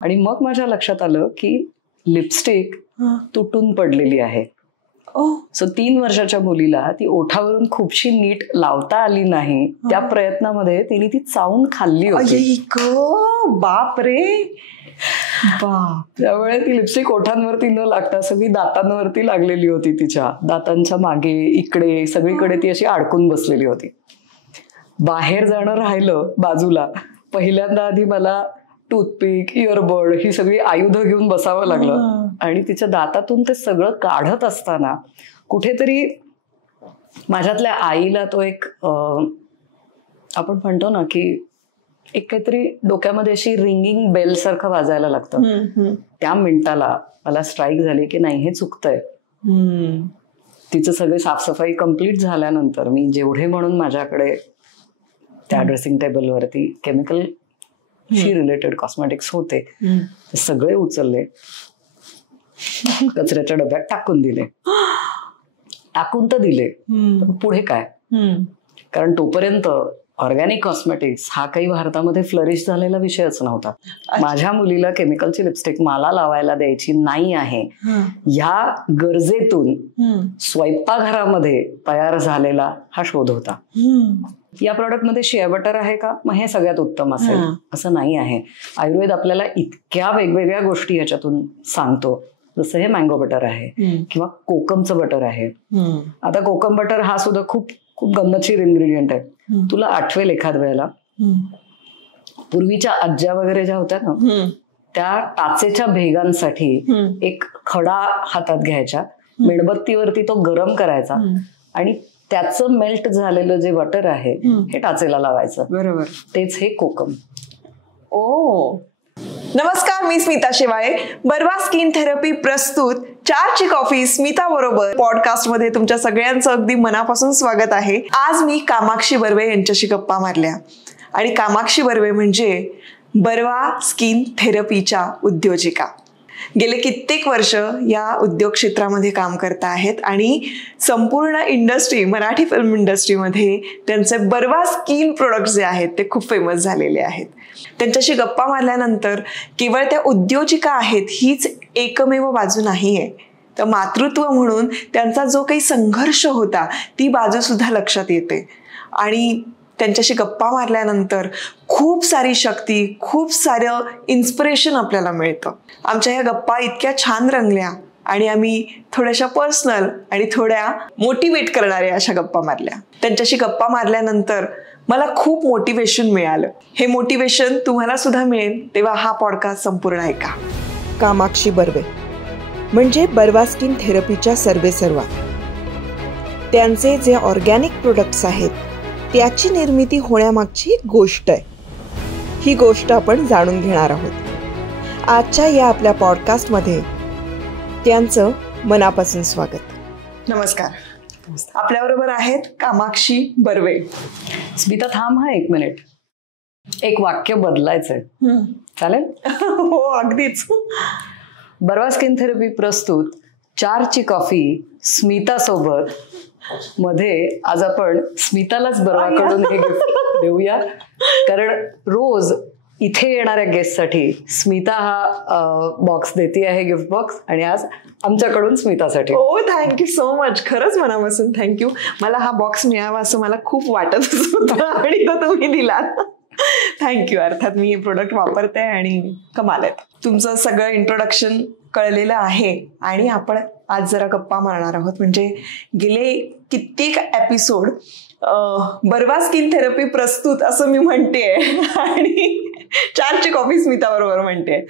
आणि मग माझ्या लक्षात आलं की लिपस्टिक तुटून पडलेली आहे. सो 3 वर्षाच्या मुलीला ती ओठावरून खूपशी नीट लावता आली नाही. त्या प्रयत्नामध्ये तिने ती चावून खाल्ली होती. बाप रे बाप. त्यामुळे ती लिपस्टिक ओठांवरती न लागता सगळी दातांवरती लागलेली होती. तिच्या दातांच्या मागे इकडे सगळीकडे ती अशी अडकून बसलेली होती. बाहेर जाणं राहिलं बाजूला. पहिल्यांदा आधी मला टूथपिक, इयरबड ही सगळी आयुध घेऊन बसावं लागलं. आणि तिच्या दातातून ते सगळं काढत असताना कुठेतरी माझ्यातल्या आईला तो एक आपण म्हणतो ना की एक काहीतरी डोक्यामध्ये अशी रिंगिंग बेल सारखं वाजायला लागतं. त्या मिनिटाला मला स्ट्राईक झाली की नाही, हे चुकतंय. तिचं सगळी साफसफाई कम्प्लीट झाल्यानंतर मी जेवढे म्हणून माझ्याकडे त्या ड्रेसिंग टेबलवरती केमिकल शी रिलेटेड कॉस्मेटिक्स होते ते सगळे उचलले, कचऱ्याच्या डब्यात टाकून दिले. टाकून तर दिले, पुढे काय? कारण तोपर्यंत ऑर्गॅनिक कॉस्मेटिक्स हा काही भारतामध्ये फ्लरिश झालेला विषयच नव्हता. माझ्या मुलीला केमिकलची लिपस्टिक मला लावायला द्यायची नाही आहे ह्या गरजेतून स्वयंपाकघरामध्ये तयार झालेला हा शोध होता. या प्रॉडक्टमध्ये शिया बटर आहे का, मग हे सगळ्यात उत्तम असेल असं नाही आहे. आयुर्वेद आपल्याला इतक्या वेगवेगळ्या गोष्टी ह्याच्यातून सांगतो. जसं हे मँगो बटर आहे किंवा कोकमचं बटर आहे. आता कोकम बटर हा सुद्धा खूप खूप गंमतशीर इन्ग्रेडियंट आहे. तुला आठवेल एखाद वेळेला पूर्वीच्या आज्या वगैरे ज्या होत्या ना, त्या टाचेच्या भेगांसाठी एक खडा हातात घ्यायच्या, मेणबत्तीवरती तो गरम करायचा आणि त्याचं मेल्ट झालेलं जे बटर आहे हे टाचेला लावायचं. बरोबर, तेच हे कोकम. नमस्कार, मी स्मिता शेवाळे. बर्वा स्किन थेरपी प्रस्तुत 4ची कॉफी स्मिता बरोबर पॉडकास्ट मध्ये तुमच्या सगळ्यांचं अगदी मनापासून स्वागत आहे. आज मी कामाक्षी बर्वे यांच्याशी गप्पा मारल्या. आणि कामाक्षी बर्वे म्हणजे बर्वा स्किन थेरपीच्या उद्योजिका. गेले कित्येक वर्ष या उद्योग क्षेत्रामध्ये काम करता आहेत आणि संपूर्ण इंडस्ट्री, मराठी फिल्म इंडस्ट्रीमध्ये त्यांचे बर्वा स्किन प्रोडक्ट्स जे आहेत ते खूप फेमस झालेले आहेत. त्यांच्याशी गप्पा मारल्यानंतर केवळ त्या उद्योजिका आहेत हीच एकमेव बाजू नाहीये, तर मातृत्व म्हणून त्यांचा जो काही संघर्ष होता ती बाजू सुद्धा लक्षात येते. आणि त्यांच्याशी गप्पा मारल्यानंतर खूप सारी शक्ती, खूप सारं इन्स्पिरेशन आपल्याला मिळतं. आमच्या ह्या गप्पा इतक्या छान रंगल्या आणि आम्ही थोड्याशा पर्सनल आणि थोड्या मोटिवेट करणाऱ्या अशा गप्पा मारल्या. त्यांच्याशी गप्पा मारल्यानंतर मला खूप मोटिवेशन मिळालं. हे मोटिवेशन तुम्हाला सुद्धा मिळेल, तेव्हा हा पॉडकास्ट संपूर्ण ऐका. कामाक्षी बर्वे म्हणजे बर्वा स्किन थेरपीच्या सर्वेसर्वा. त्यांचे जे ऑर्गॅनिक प्रोडक्ट्स आहेत त्याची निर्मिती होण्यामागची एक गोष्ट आहे. ही गोष्ट आपण जाणून घेणार आहोत आजच्या या आपल्या पॉडकास्टमध्ये. त्यांचं मनापासून स्वागत. नमस्कार. आपल्याबरोबर आहेत कामाक्षी बर्वे. स्मिता थांब हा 1 मिनिट, एक वाक्य बदलायचंय, चालेल? हो अगदीच. बर्वा स्किन थेरपी प्रस्तुत 4ची कॉफी स्मिता सोबत मध्ये आज आपण स्मितालाच बर्वाकडून हे गिफ्ट देऊया. कारण रोज इथे येणाऱ्या गेस्टसाठी स्मिता हा बॉक्स देते आहे, गिफ्ट बॉक्स, आणि आज आमच्याकडून स्मितासाठी. Thank you so much. खरंच मनापासून थँक्यू. मला हा बॉक्स मिळावा असं मला खूप वाटत होतं आणि तो तुम्ही दिलात. थँक्यू. अर्थात मी हे प्रोडक्ट वापरते आणि कमाल आहेत. तुमचं सगळं इंट्रोडक्शन कळलेलं आहे आणि आपण आज जरा गप्पा मारणार आहोत. म्हणजे गेले कित्येक एपिसोड बर्वा स्किन थेरपी प्रस्तुत असं मी म्हणतेय आणि 4ची कॉफी स्मिता बरोबर म्हणते.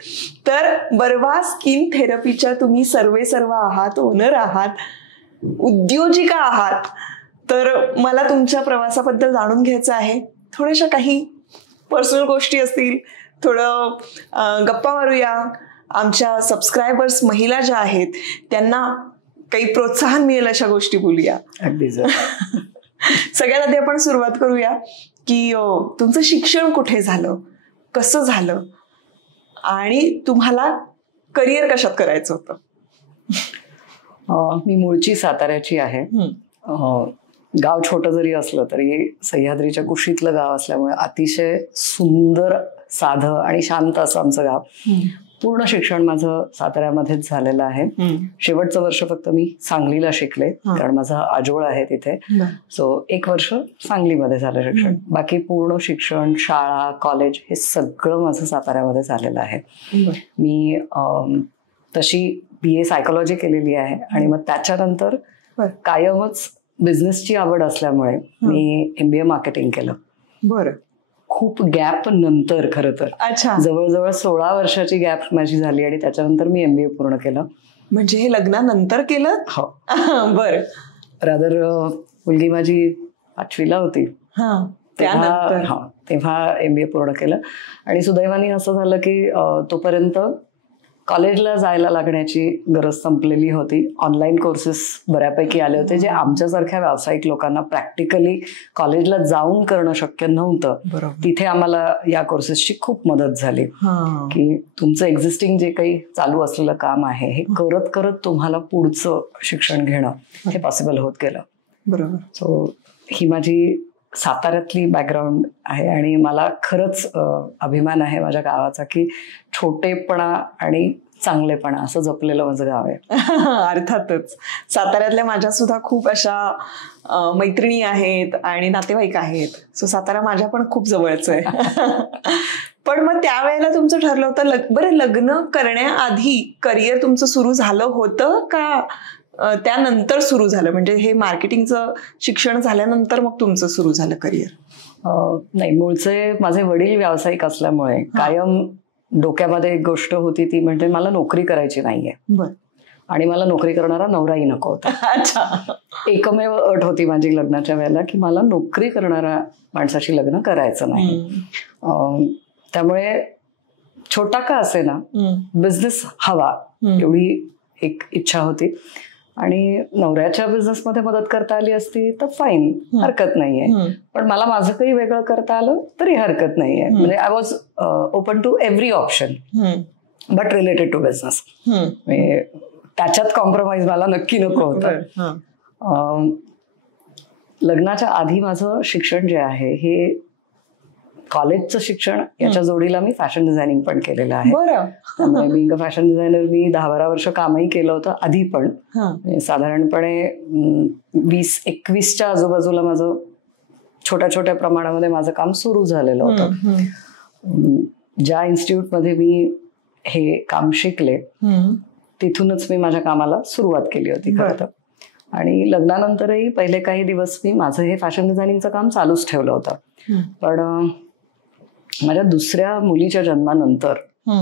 तर बर्वा स्किन थेरपीच्या तुम्ही सर्व आहात, ओनर आहात, उद्योजिका आहात. तर मला तुमच्या प्रवासाबद्दल जाणून घ्यायचं आहे. थोड्याशा काही पर्सनल गोष्टी असतील, थोडं गप्पा मारूया. आमच्या सबस्क्रायबर्स महिला ज्या आहेत त्यांना काही प्रोत्साहन मिळेल अशा गोष्टी बोलूया. अगदी. सगळ्यात आधी आपण सुरुवात करूया की तुमचं शिक्षण कुठे झालं, कसं झालं आणि तुम्हाला करिअर कशात करायचं होतं? मी मूळची साताऱ्याची आहे. गाव छोटं जरी असलं तरी सह्याद्रीच्या कुशीतलं गाव असल्यामुळे अतिशय सुंदर, साधं आणि शांत असं आमचं गाव. पूर्ण शिक्षण माझं साताऱ्यामध्येच झालेलं आहे. शेवटचं वर्ष फक्त मी सांगलीला शिकले, कारण माझा आजोळ आहे तिथे. सो 1 वर्ष सांगलीमध्ये झालं शिक्षण. बाकी पूर्ण शिक्षण, शाळा, कॉलेज हे सगळं माझं साताऱ्यामध्ये झालेलं आहे. मी तशी BA सायकोलॉजी केलेली आहे आणि मग त्याच्यानंतर कायमच बिझनेसची आवड असल्यामुळे मी MBA मार्केटिंग केलं. बरं. खूप गॅप नंतर, खरं तर जवळजवळ 16 वर्षाची गॅप माझी झाली आणि त्याच्यानंतर मी MBA पूर्ण केलं. म्हणजे हे लग्नानंतर केलं? हो. बरं. रादर मुलगी माझी 5वीला होती तेव्हा MBA पूर्ण केलं. आणि सुदैवाने असं झालं की तोपर्यंत कॉलेजला जायला लागण्याची गरज संपलेली होती. ऑनलाईन कोर्सेस बऱ्यापैकी आले होते, जे आमच्यासारख्या व्यावसायिक लोकांना प्रॅक्टिकली कॉलेजला जाऊन करणं शक्य नव्हतं. तिथे आम्हाला या कोर्सेसची खूप मदत झाली की तुमचं एक्झिस्टिंग जे काही चालू असलेलं काम आहे हे करत करत तुम्हाला पुढचं शिक्षण घेणं हे पॉसिबल होत गेलं. बरोबर. सो ही माझी साताऱ्यातली बॅकग्राऊंड आहे आणि मला खरंच अभिमान आहे माझ्या गावाचा की छोटेपणा आणि चांगलेपणा असं जपलेलं माझं गाव आहे. अर्थातच. साताऱ्यातल्या माझ्या सुद्धा खूप अशा मैत्रिणी आहेत आणि नातेवाईक आहेत. सो सातारा माझ्या पण खूप जवळच आहे. पण मग त्यावेळेला तुमचं ठरलं होतं बरं लग्न करण्याआधी करिअर तुमचं सुरू झालं होतं का त्यानंतर सुरू झालं? म्हणजे हे मार्केटिंगचं शिक्षण झाल्यानंतर मग तुमचं सुरू झालं करिअर? नाही, मूळचे माझे वडील व्यावसायिक असल्यामुळे कायम डोक्यामध्ये एक गोष्ट होती, ती म्हणजे मला नोकरी करायची नाहीये. आणि मला नोकरी करणारा नवराही नको होता. अच्छा. एकमेव अट होती माझी लग्नाच्या वेळेला की मला नोकरी करणाऱ्या माणसाशी लग्न करायचं नाही. त्यामुळे छोटा का असे ना बिझनेस हवा एवढी एक इच्छा होती. आणि नवऱ्याच्या बिझनेसमध्ये मदत करता आली असती तर फाईन, हरकत नाहीये. पण मला माझं काही वेगळं करता आलं तरी हरकत नाहीये. म्हणजे I was open to every option but related to business. त्याच्यात कॉम्प्रोमाइज मला नक्की नको होतं. लग्नाच्या आधी माझं शिक्षण जे आहे हे कॉलेजचं शिक्षण याच्या जोडीला मी फॅशन डिझायनिंग पण केलेलं आहे. त्यामुळे मी फॅशन डिझायनर मी 10-12 वर्ष कामही केलं होतं आधी पण. साधारणपणे 20-21च्या आजूबाजूला माझं छोट्या छोट्या प्रमाणामध्ये माझं काम सुरू झालेलं होतं. ज्या इन्स्टिट्यूटमध्ये मी हे काम शिकले तिथूनच मी माझ्या कामाला सुरुवात केली होती खरं तर. आणि लग्नानंतरही पहिले काही दिवस मी माझं हे फॅशन डिझायनिंगचं काम चालूच ठेवलं होतं. पण माझ्या दुसऱ्या मुलीच्या जन्मानंतर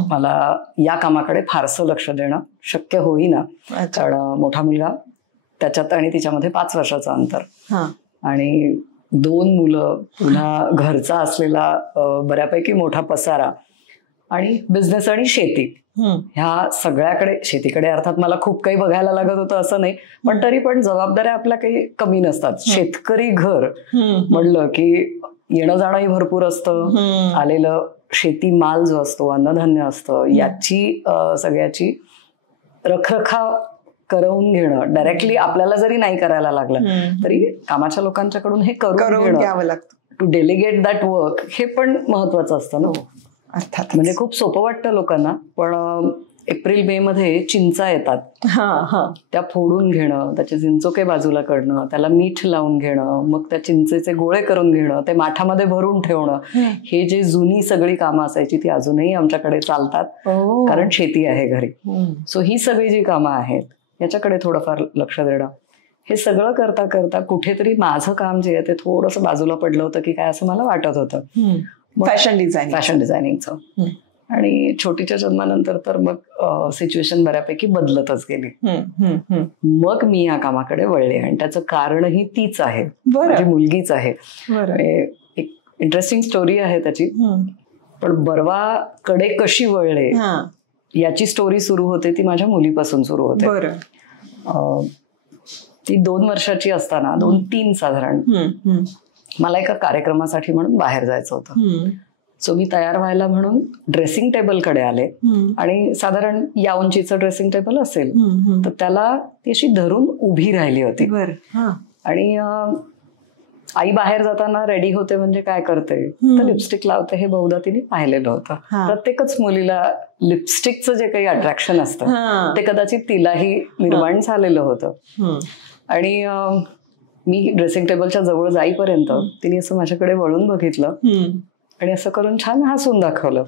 मला या कामाकडे फारसं लक्ष देणं शक्य होईना. कारण मोठा मुलगा, त्याच्यात आणि तिच्यामध्ये 5 वर्षाचं अंतर आणि 2 मुलं, पुन्हा घरचा असलेला बऱ्यापैकी मोठा पसारा आणि बिझनेस आणि शेती, ह्या सगळ्याकडे, शेतीकडे अर्थात मला खूप काही बघायला लागत होतं असं नाही, पण तरी पण जबाबदाऱ्या आपल्या काही कमी नसतात. शेतकरी घर म्हणलं की येणं जाणंही भरपूर असतं. आलेलं शेती माल जो असतो, अन्नधान्य असतं, याची सगळ्याची रखरखाव करून घेणं डायरेक्टली आपल्याला जरी नाही करायला लागलं तरी कामाच्या लोकांच्याकडून हे करून घ्यावं लागतं. टू डेलिगेट दॅट वर्क हे पण महत्वाचं असतं ना. अर्थात. म्हणजे खूप सोपं वाटतं लोकांना, पण एप्रिल-मे मध्ये चिंचा येतात, त्या फोडून घेणं, त्याचे चिंचोके बाजूला काढणं, त्याला मीठ लावून घेणं, मग त्या चिंचेचे गोळे करून घेणं, ते माठामध्ये भरून ठेवणं, हे जे जुनी सगळी कामं असायची ती अजूनही आमच्याकडे चालतात, कारण शेती आहे घरी. सो ही सगळी जी कामं आहेत याच्याकडे थोडंफार लक्ष देणं, हे सगळं करता करता कुठेतरी माझं काम जे आहे ते थोडंसं बाजूला पडलं होतं की काय असं मला वाटत होतं. फॅशन डिझायनिंगचं. आणि छोटीच्या जन्मानंतर तर मग सिच्युएशन बऱ्यापैकी बदलतच गेली. मग मी या कामाकडे वळले आणि त्याचं कारणही तीच आहे, माझी मुलगीच आहे. एक इंटरेस्टिंग स्टोरी आहे त्याची, पण बर्वाकडे कशी वळले याची स्टोरी सुरू होते ती माझ्या मुलीपासून सुरू होते. ती 2 वर्षाची असताना, 2-3 साधारण, मला एका कार्यक्रमासाठी म्हणून बाहेर जायचं होतं. सो मी तयार व्हायला म्हणून ड्रेसिंग टेबलकडे आले आणि साधारण या उंचीचं ड्रेसिंग टेबल असेल तर त्याला ती अशी धरून उभी राहिली होती. आणि आई बाहेर जाताना रेडी होते म्हणजे काय करते तर लिपस्टिक लावते हे बहुधा तिने पाहिलेलं होतं. प्रत्येकच मुलीला लिपस्टिकचं जे काही अट्रॅक्शन असतं ते कदाचित तिलाही निर्माण झालेलं होतं. आणि मी ड्रेसिंग टेबलच्या जवळ जाईपर्यंत तिने असं माझ्याकडे वळून बघितलं आणि असं करून छान हसून दाखवलं.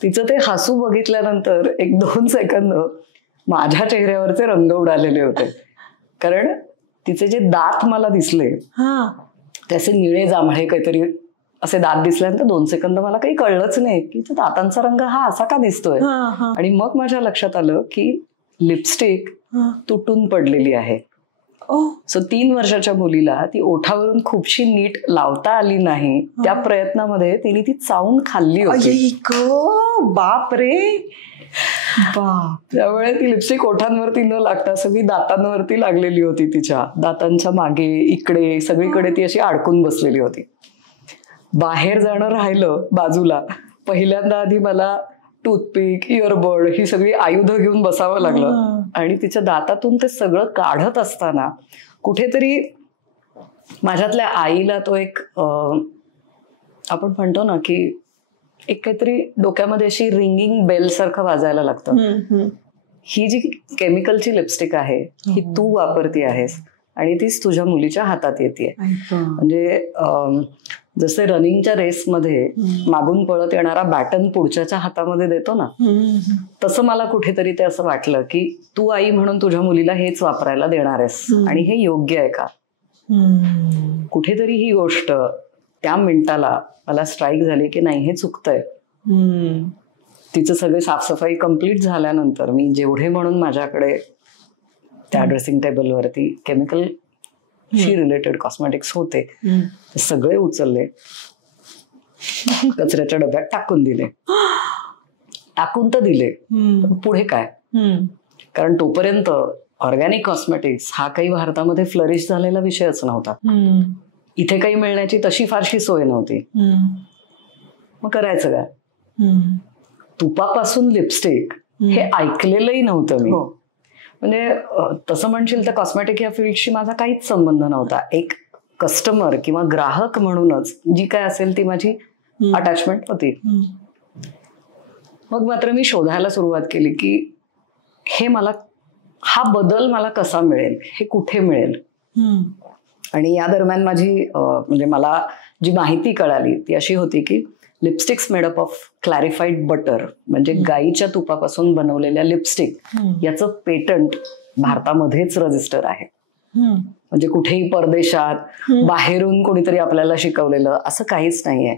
तिचं ते हसू बघितल्यानंतर 1-2 सेकंद माझ्या चेहऱ्यावरचे रंग उडालेले होते. कारण तिचे जे दात मला दिसले त्याचे निळे जांभळे काहीतरी असे दात दिसल्यानंतर 2 सेकंद मला काही कळलंच नाही की दातांचा रंग हा असा का दिसतोय. आणि मग माझ्या लक्षात आलं की लिपस्टिक तुटून पडलेली आहे. सो 3 वर्षाच्या मुलीला ती ओठावरून खूपशी नीट लावता आली नाही. त्या प्रयत्नामध्ये तिने ती चावून खाल्ली होती. बापरे. त्यामुळे ती लिपस्टिक ओठांवरती न लागता सगळी दातांवरती लागलेली होती. तिच्या दातांच्या मागे इकडे सगळीकडे ती अशी अडकून बसलेली होती. बाहेर जाणं राहिलं बाजूला. पहिल्यांदा आधी मला टूथपिक, इयरबड ही सगळी आयुध घेऊन बसावं लागलं. आणि तिच्या दातातून ते सगळं काढत असताना कुठेतरी माझ्यातल्या आईला तो एक आपण म्हणतो ना की एक काहीतरी डोक्यामध्ये अशी रिंगिंग बेल सारखं वाजायला लागतं. ही जी केमिकलची लिपस्टिक आहे ही तू वापरती आहेस आणि तीच तुझ्या मुलीच्या हातात येते. म्हणजे जसे रनिंगच्या रेसमध्ये मागून पळत येणारा बॅटन पुढच्याच्या हातामध्ये देतो ना, तसं मला कुठेतरी ते असं वाटलं की तू आई म्हणून तुझ्या मुलीला हेच वापरायला देणार आहेस आणि हे योग्य आहे का. कुठेतरी ही गोष्ट त्या मिनिटाला मला स्ट्राईक झाली की नाही हे चुकतंय. तिचं सगळे साफसफाई कम्प्लीट झाल्यानंतर मी जेवढे म्हणून माझ्याकडे त्या ड्रेसिंग टेबलवरती केमिकल शी रिलेटेड कॉस्मेटिक्स होते ते सगळे उचलले, कचऱ्याच्या डब्यात टाकून दिले. टाकून तर दिले, पुढे काय. कारण तोपर्यंत ऑर्गॅनिक कॉस्मेटिक्स हा काही भारतामध्ये फ्लरिश झालेला विषयच नव्हता. इथे काही मिळण्याची तशी फारशी सोय नव्हती. मग करायचं काय. तुपापासून लिपस्टिक हे ऐकलेलंही नव्हतं मी. म्हणजे तसं म्हणशील तर कॉस्मेटिक या फील्डशी माझा काहीच संबंध नव्हता. एक कस्टमर किंवा ग्राहक म्हणूनच जी काय असेल ती माझी अटॅचमेंट होती. मग मात्र मी शोधायला सुरुवात केली की हे मला हा बदल मला कसा मिळेल, हे कुठे मिळेल. आणि या दरम्यान माझी म्हणजे मला जी माहिती कळाली ती अशी होती की लिपस्टिक्स मेडअप ऑफ क्लॅरिफाईड बटर म्हणजे गाईच्या तुपापासून बनवलेल्या लिपस्टिक याचं पेटंट भारतामध्येच रजिस्टर आहे. म्हणजे कुठेही परदेशात बाहेरून कोणीतरी आपल्याला शिकवलेलं असं काहीच नाहीये.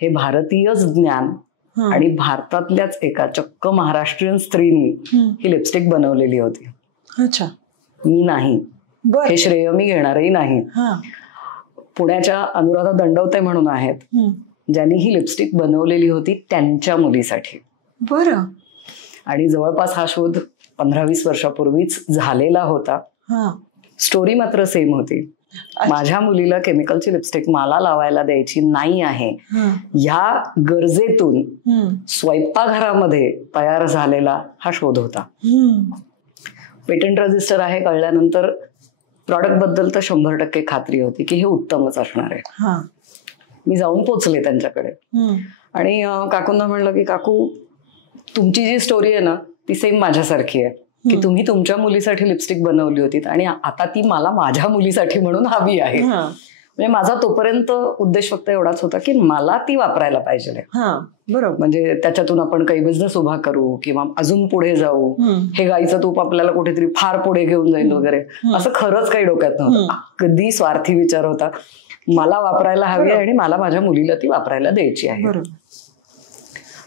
हे भारतीयच ज्ञान आणि भारतातल्याच एका चक्क महाराष्ट्रीयन स्त्रीनी ही लिपस्टिक बनवलेली होती. अच्छा. मी नाही, हे श्रेय मी घेणारही नाही. पुण्याच्या अनुराधा दंडवते म्हणून आहेत ज्यांनी ही लिपस्टिक बनवलेली होती त्यांच्या मुलीसाठी. बरं. आणि जवळपास हा शोध 15-20 वर्षापूर्वीच झालेला होता. स्टोरी मात्र सेम होती. माझ्या मुलीला केमिकलची लिपस्टिक मला लावायला द्यायची नाही आहे ह्या गरजेतून स्वयंपाकघरामध्ये तयार झालेला हा शोध होता. पेटंट रजिस्टर आहे कळल्यानंतर प्रॉडक्ट बद्दल तर 100% खात्री होती की हे उत्तमच असणार आहे. मी जाऊन पोचले त्यांच्याकडे आणि काकूंना म्हणलं की काकू तुमची जी स्टोरी आहे ना ती सेम माझ्यासारखी आहे की तुम्ही तुमच्या मुलीसाठी लिपस्टिक बनवली होती आणि आता ती मला माझ्या मुलीसाठी म्हणून हवी आहे. म्हणजे माझा तोपर्यंत उद्देश फक्त एवढाच होता की मला ती वापरायला पाहिजे. बरोबर. म्हणजे त्याच्यातून आपण काही बिझनेस उभा करू किंवा अजून पुढे जाऊ. हे गाईचं तूप आपल्याला कुठेतरी फार पुढे घेऊन जाईल वगैरे असं खरंच काही डोक्यात नव्हतं. अगदी स्वार्थी विचार होता. मला वापरायला हवी आहे आणि मला माझ्या मुलीला ती वापरायला द्यायची आहे.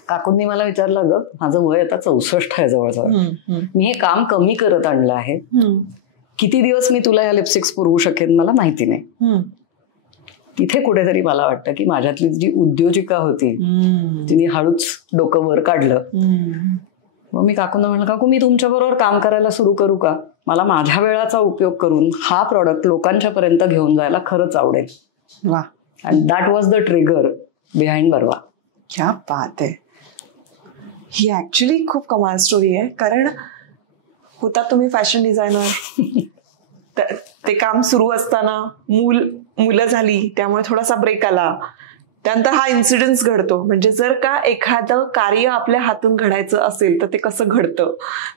काकूंनी मला विचारलं ग माझं वय आता 64 आहे जवळजवळ, मी हे काम कमी करत आणलं आहे, किती दिवस मी तुला या लिपस्टिक्स पुरवू शकेन मला माहिती नाही. तिथे कुठेतरी मला वाटतं की माझ्यातली जी उद्योजिका होती तिने हळूच डोकं वर काढलं. मग मी काकूंना म्हणलं काकू मी तुमच्या बरोबर काम करायला सुरू करू का. मला माझ्या वेळाचा उपयोग करून हा प्रॉडक्ट लोकांच्या पर्यंत घेऊन जायला खरंच आवडेल. वा. And that was the trigger behind बर्वा. क्या बात आहे. ही ऍक्च्युली खूप कमाल स्टोरी आहे. कारण होता तुम्ही फॅशन डिझायनर ते काम सुरू असताना मुलं झाली, त्यामुळे थोडासा ब्रेक आला. त्यानंतर हा इन्सिडेन्स घडतो. म्हणजे जर का एखादं कार्य आपल्या हातून घडायचं असेल तर ते कसं घडतं,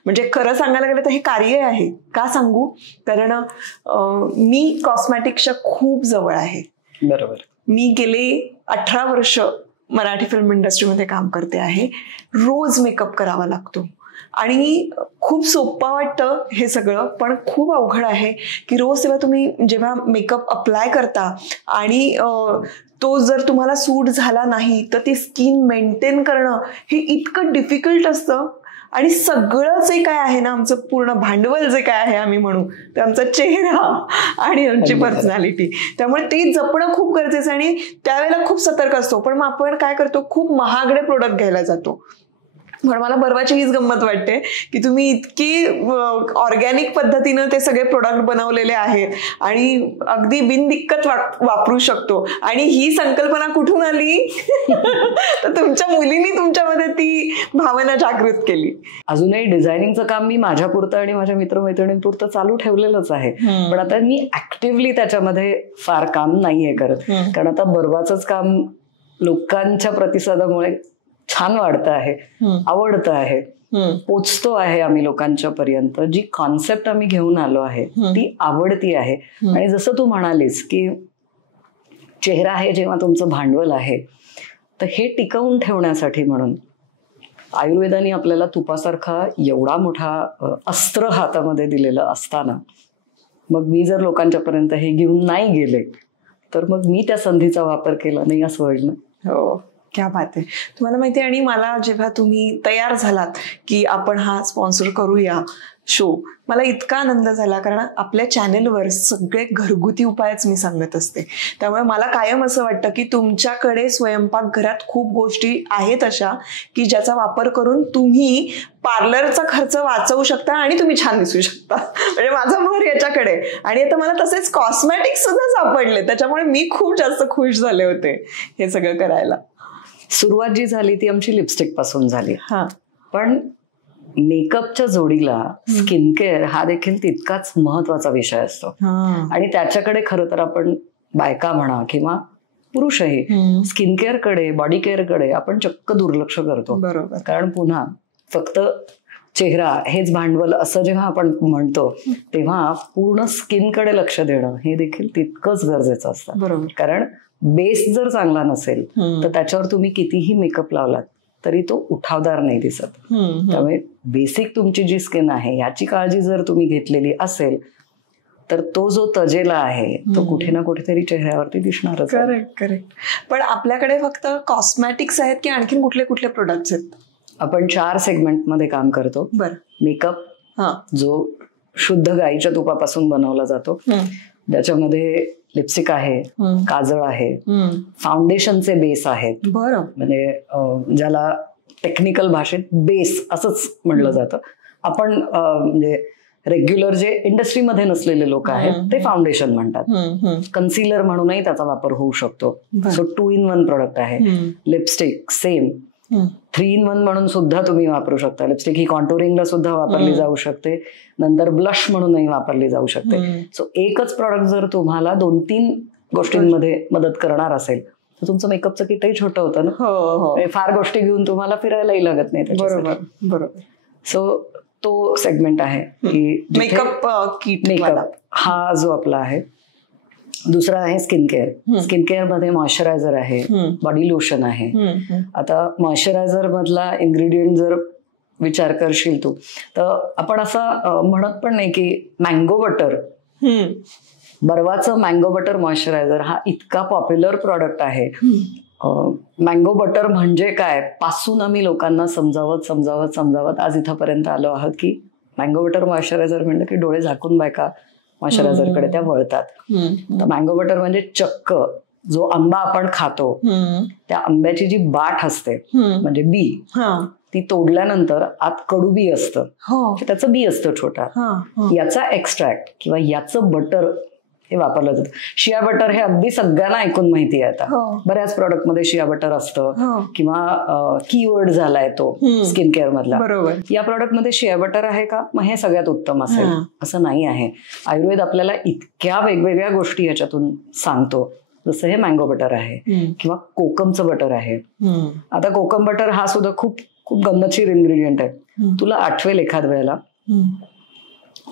म्हणजे खरं सांगायला गेलं तर हे कार्य आहे. का सांगू? कारण मी कॉस्मॅटिक्सच्या खूप जवळ आहे. बरोबर. मी गेले 18 वर्ष मराठी फिल्म इंडस्ट्रीमध्ये काम करते आहे. रोज मेकअप करावा लागतो आणि खूप सोपं वाटतं हे सगळं, पण खूप अवघड आहे की रोज जेव्हा मेकअप अप्लाय करता आणि तो जर तुम्हाला सूट झाला नाही तर ती स्किन मेंटेन करणं हे इतकं डिफिकल्ट असतं. आणि सगळं जे काय आहे ना, आमचं पूर्ण भांडवल जे काय आहे आम्ही म्हणू ते आमचा चेहरा आणि आमची पर्सनॅलिटी, त्यामुळे ते जपणं खूप गरजेचं आणि त्यावेळेला खूप सतर्क असतो. पण मग आपण काय करतो, खूप महागडे प्रोडक्ट घ्यायला जातो. पण मला बर्वाची हीच गंमत वाटते की तुम्ही इतकी ऑर्गॅनिक पद्धतीनं ते सगळे प्रोडक्ट बनवलेले आहेत आणि अगदी बिनदिक्कत वापरू शकतो. आणि ही संकल्पना कुठून आली तर तुमच्या मुलींनी तुमच्यामध्ये ती भावना जागृत केली. अजूनही डिझायनिंगचं काम मी माझ्यापुरतं आणि माझ्या मित्रमैत्रिणींपुरतं चालू ठेवलेलंच आहे, पण आता मी ऍक्टिव्हली त्याच्यामध्ये फार काम नाहीये करत. कारण आता बर्वाचंच काम लोकांच्या प्रतिसादामुळे छान वाढतं आहे, आवडतं आहे, पोचतो आहे आम्ही लोकांच्या पर्यंत. जी कॉन्सेप्ट आम्ही घेऊन आलो आहे ती आवडती आहे. आणि जसं तू म्हणालीस की चेहरा आहे जेव्हा तुमचं भांडवल आहे, तर हे टिकवून ठेवण्यासाठी म्हणून आयुर्वेदाने आपल्याला तुपासारखा एवढा मोठा अस्त्र हातामध्ये दिलेलं असताना मग मी जर लोकांच्या पर्यंत हे घेऊन नाही गेले तर मग मी त्या संधीचा वापर केला नाही असं होईल ना. हो, क्या बात आहे. तुम्हाला माहिती आहे, आणि मला जेव्हा तुम्ही तयार झालात की आपण हा स्पॉन्सर करूया शो, मला इतका आनंद झाला. कारण आपल्या चॅनेलवर सगळे घरगुती उपायच मी सांगत असते. त्यामुळे मला कायम असं वाटतं की तुमच्याकडे स्वयंपाकघरात खूप गोष्टी आहेत अशा की ज्याचा वापर करून तुम्ही पार्लरचा खर्च वाचवू शकता आणि तुम्ही छान दिसू शकता. म्हणजे माझा भर याच्याकडे. आणि आता मला तसेच कॉस्मॅटिक्स सुद्धा सापडले, त्याच्यामुळे मी खूप जास्त खुश झाले होते हे सगळं करायला. सुरुवात जी झाली ती आमची लिपस्टिक पासून झाली. पण मेकअपच्या जोडीला स्किन केअर हा देखील तितकाच महत्वाचा विषय असतो. आणि त्याच्याकडे खरं तर आपण बायका म्हणा किंवा पुरुषही स्किन केअर कडे, बॉडी केअर कडे आपण चक्क दुर्लक्ष करतो. बरोबर. कारण पुन्हा फक्त चेहरा हेच भांडवल असं जेव्हा आपण म्हणतो तेव्हा पूर्ण स्किन कडे लक्ष देणं हे देखील तितकंच गरजेचं असतं. बरोबर. कारण बेस जर चांगला नसेल तर त्याच्यावर तुम्ही कितीही मेकअप लावलात तरी तो उठावदार नाही दिसत. त्यामुळे बेसिक तुमची जी स्किन आहे याची काळजी जर तुम्ही घेतलेली असेल तर तो जो तजेला आहे तो कुठे ना कुठेतरी चेहऱ्यावरती दिसणारच. Correct correct. पण आपल्याकडे फक्त कॉस्मॅटिक्स आहेत की आणखीन कुठले कुठले प्रोडक्ट्स आहेत? आपण 4 सेगमेंटमध्ये काम करतो. बरं. मेकअप जो शुद्ध गाईच्या तुपापासून बनवला जातो, ज्याच्यामध्ये लिपस्टिक आहे, काजळ आहे, फाउंडेशनचे बेस आहेत. बरं. म्हणजे ज्याला टेक्निकल भाषेत बेस असंच म्हणलं जातं. आपण म्हणजे रेग्युलर जे इंडस्ट्रीमध्ये नसलेले लोक आहेत ते फाउंडेशन म्हणतात. कन्सिलर म्हणूनही त्याचा वापर होऊ शकतो. सो 2 in 1 प्रोडक्ट आहे. लिपस्टिक सेम 3 in 1 म्हणून सुद्धा तुम्ही वापरू शकता. लिपस्टिक ही कॉन्टुरिंगला सुद्धा वापरली जाऊ शकते, नंतर ब्लश म्हणूनही वापरली जाऊ शकते. सो एकच प्रॉडक्ट जर तुम्हाला 2-3 गोष्टींमध्ये मदत करणार असेल तर तुमचं मेकअपचं किटही छोटं होतं ना. फार गोष्टी घेऊन तुम्हाला फिरायलाही लागत नाही. बरोबर बरोबर. सो तो सेगमेंट आहे की मेकअप किट. मेकअप हा जो आपला आहे. दुसरा आहे स्किन केअर. स्किन केअर मध्ये मॉइश्चरायझर आहे, बॉडी लोशन आहे. आता मॉइश्चरायझर मधला इन्ग्रेडियंट जर विचार करशील तू तर आपण असं म्हणत पण नाही की मँगो बटर. बर्वाचं मँगो बटर मॉइश्चरायझर हा इतका पॉप्युलर प्रॉडक्ट आहे. मँगो बटर म्हणजे काय पासून आम्ही लोकांना समजावत आज इथपर्यंत आलो आहोत की मँगो बटर मॉइश्चरायझर म्हणलं की डोळे झाकून बायका मॉइश्चरायझर कडे त्या वळतात. तर मँगो बटर म्हणजे चक्क जो आंबा आपण खातो त्या आंब्याची जी बाट असते म्हणजे बी, ती तोडल्यानंतर आत कडू बी असतं, त्याचं बी असतं छोटा. याचा एक्स्ट्रॅक्ट किंवा याचं बटर हे वापरलं जातं. शिया बटर हे अगदी सगळ्यांना ऐकून माहिती आहे आता. बऱ्याच प्रॉडक्ट मध्ये शिया बटर असतं किंवा कीवर्ड झालाय तो स्किन केअर मधला. बरोबर. या प्रॉडक्ट मध्ये शिया बटर आहे का, मग हे सगळ्यात उत्तम असेल असं नाही आहे. आयुर्वेद आपल्याला इतक्या वेगवेगळ्या गोष्टी याच्यातून सांगतो. जसं हे मँगो बटर आहे किंवा कोकमचं बटर आहे. आता कोकम बटर हा सुद्धा खूप खूप गंमतशीर इन्ग्रेडियंट आहे. तुला आठवेल एखाद वेळेला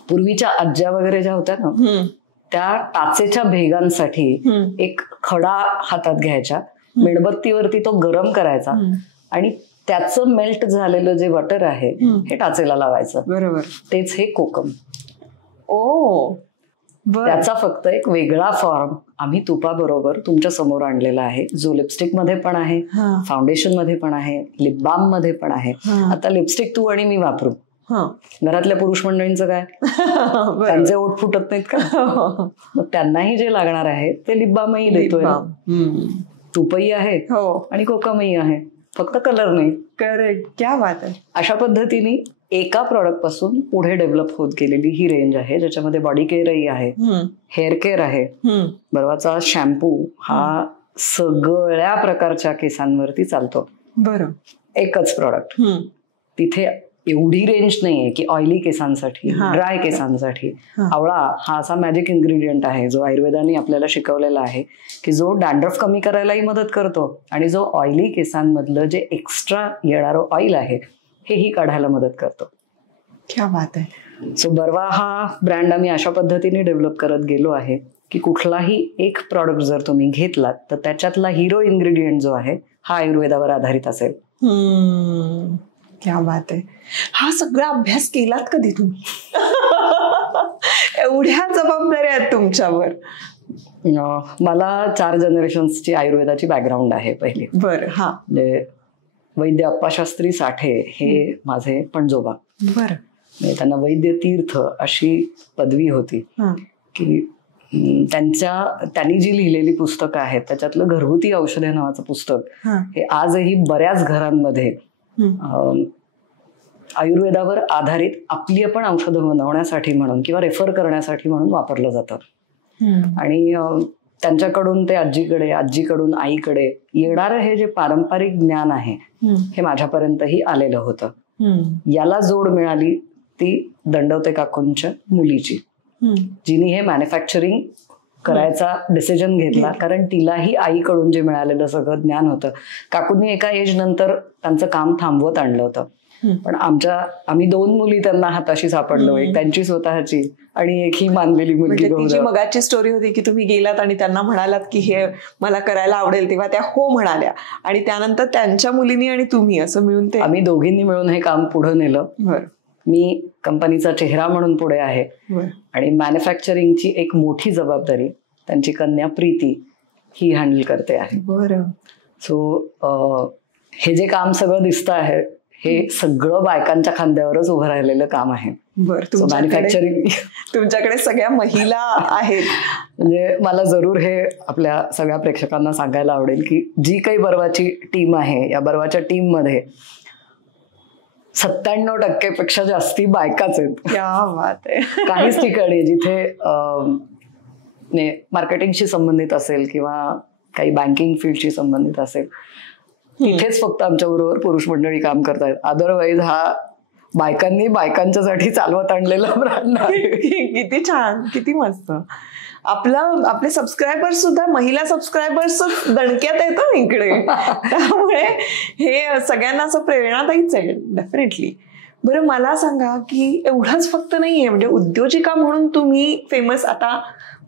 पूर्वीच्या आज्या वगैरे ज्या होत्या ना, त्या टाचेच्या भेगांसाठी एक खडा हातात घ्यायच्या, मेणबत्तीवरती तो गरम करायचा आणि त्याचं मेल्ट झालेलं जे बटर आहे हे टाचेला लावायचं. बरोबर. तेच हे कोकम. ओ, त्याचा फक्त एक वेगळा फॉर्म आम्ही तुपाबरोबर तुमच्या समोर आणलेला आहे, जो लिपस्टिक मध्ये पण आहे, फाउंडेशन मध्ये पण आहे, लिप बाम मध्ये पण आहे. आता लिपस्टिक तू आणि मी वापरू, घरातल्या पुरुष मंडळींचं काय, त्यांचे ओठ फुटत नाहीत का, मग त्यांनाही जे लागणार आहे ते लिप बामही देतोय. तुपही आहे आणि कोकमही आहे, फक्त कलर नाही. करेक्ट. क्या बात आहे. अशा पद्धतीने एका प्रॉडक्ट पासून पुढे डेव्हलप होत गेलेली ही रेंज आहे, ज्याच्यामध्ये बॉडी केअरही आहे, हेअर केअर आहे. बर्वाचा शॅम्पू हा सगळ्या प्रकारच्या केसांवरती चालतो. बरं. एकच प्रॉडक्ट. तिथे एवढी रेंज नाहीये की ऑइली केसांसाठी, ड्राय केसांसाठी. आवळा हा असा मॅजिक इन्ग्रेडियंट आहे जो आयुर्वेदाने आपल्याला शिकवलेला आहे की जो डॅन्ड्रफ कमी करायलाही मदत करतो आणि जो ऑइली केसांमधलं जे एक्स्ट्रा येणारं ऑइल आहे हेही काढायला मदत करतो. क्या बात आहे. सो बर्वा हा ब्रँड आम्ही अशा पद्धतीने डेव्हलप करत गेलो आहे की कुठलाही एक प्रॉडक्ट जर तुम्ही घेतलात तर त्याच्यातला हिरो इन्ग्रेडियंट जो आहे हा आयुर्वेदावर आधारित असेल. क्या बात आहे. हा सगळा अभ्यास केलात कधी तुम्ही? एवढ्या जबाबदाऱ्या आहेत तुमच्यावर. मला 4 जनरेशन्सची आयुर्वेदाची बॅकग्राऊंड आहे पहिली. बरं. हा. म्हणजे वैद्य अप्पाशास्त्री साठे हे माझे पणजोबा. बरं. त्यांना वैद्य तीर्थ अशी पदवी होती की त्यांनी जी लिहिलेली पुस्तकं आहेत त्याच्यातलं घरगुती औषधे नावाचं पुस्तक हे आजही बऱ्याच घरांमध्ये आयुर्वेदावर आधारित आपली आपण औषधं बनवण्यासाठी म्हणून किंवा रेफर करण्यासाठी म्हणून वापरलं जातं. आणि त्यांच्याकडून ते आजीकडून आईकडे येणारं हे जे पारंपरिक ज्ञान आहे हे माझ्यापर्यंतही आलेलं होतं. याला जोड मिळाली ती दंडवते काकूंच्या मुलीची, जिने हे मॅन्युफॅक्चरिंग करायचा डिसिजन घेतला, कारण तिलाही आईकडून जे मिळालेलं सगळं ज्ञान होतं. काकूंनी एका एज नंतर त्यांचं काम थांबवत आणलं होतं, पण आम्ही 2 मुली त्यांना हाताशी सापडलो, एक त्यांची स्वतःची आणि एक ही मानलेली मुलगी. तिची मगाची स्टोरी होती की तुम्ही गेलात आणि त्यांना म्हणालात की हे मला करायला आवडेल, तेव्हा त्या हो म्हणाल्या आणि त्यानंतर त्यांच्या मुलींनी आणि तुम्ही असं मिळून ते आम्ही दोघींनी मिळून हे काम पुढे नेलं. मी कंपनीचा चेहरा म्हणून पुढे आहे आणि मॅन्युफॅक्चरिंगची एक मोठी जबाबदारी त्यांची कन्या प्रीती ही हँडल करते आहे. बरं. सो हे जे काम सगळं दिसतं आहे हे सगळं बायकांच्या खांद्यावरच उभं राहिलेलं काम आहे. बरं. मॅन्युफॅक्चरिंग तुमच्याकडे सगळ्या महिला आहेत. म्हणजे मला जरूर हे आपल्या सगळ्या प्रेक्षकांना सांगायला आवडेल की जी काही बर्वाची टीम आहे या बर्वाच्या टीम मध्ये 97% पेक्षा जास्ती बायकाच आहेत. क्या बात आहे. काहीच ठिकाणी जिथे मार्केटिंगशी संबंधित असेल किंवा काही बँकिंग फील्डशी संबंधित असेल तिथेच फक्त आमच्या बरोबर पुरुष मंडळी काम करतायत. अदरवाईज हा बायकांनी बायकांच्यासाठी चालवत आणलेला ब्रँड आहे. किती छान, किती मस्त. आपले सबस्क्रायबर्स सुद्धा महिला सबस्क्रायबर्स दणक्यात येतं इकडे, त्यामुळे हे सगळ्यांना असं प्रेरणादायीच आहे डेफिनेटली. बरं, मला सांगा की एवढंच फक्त नाहीये, म्हणजे उद्योजिका म्हणून तुम्ही फेमस आता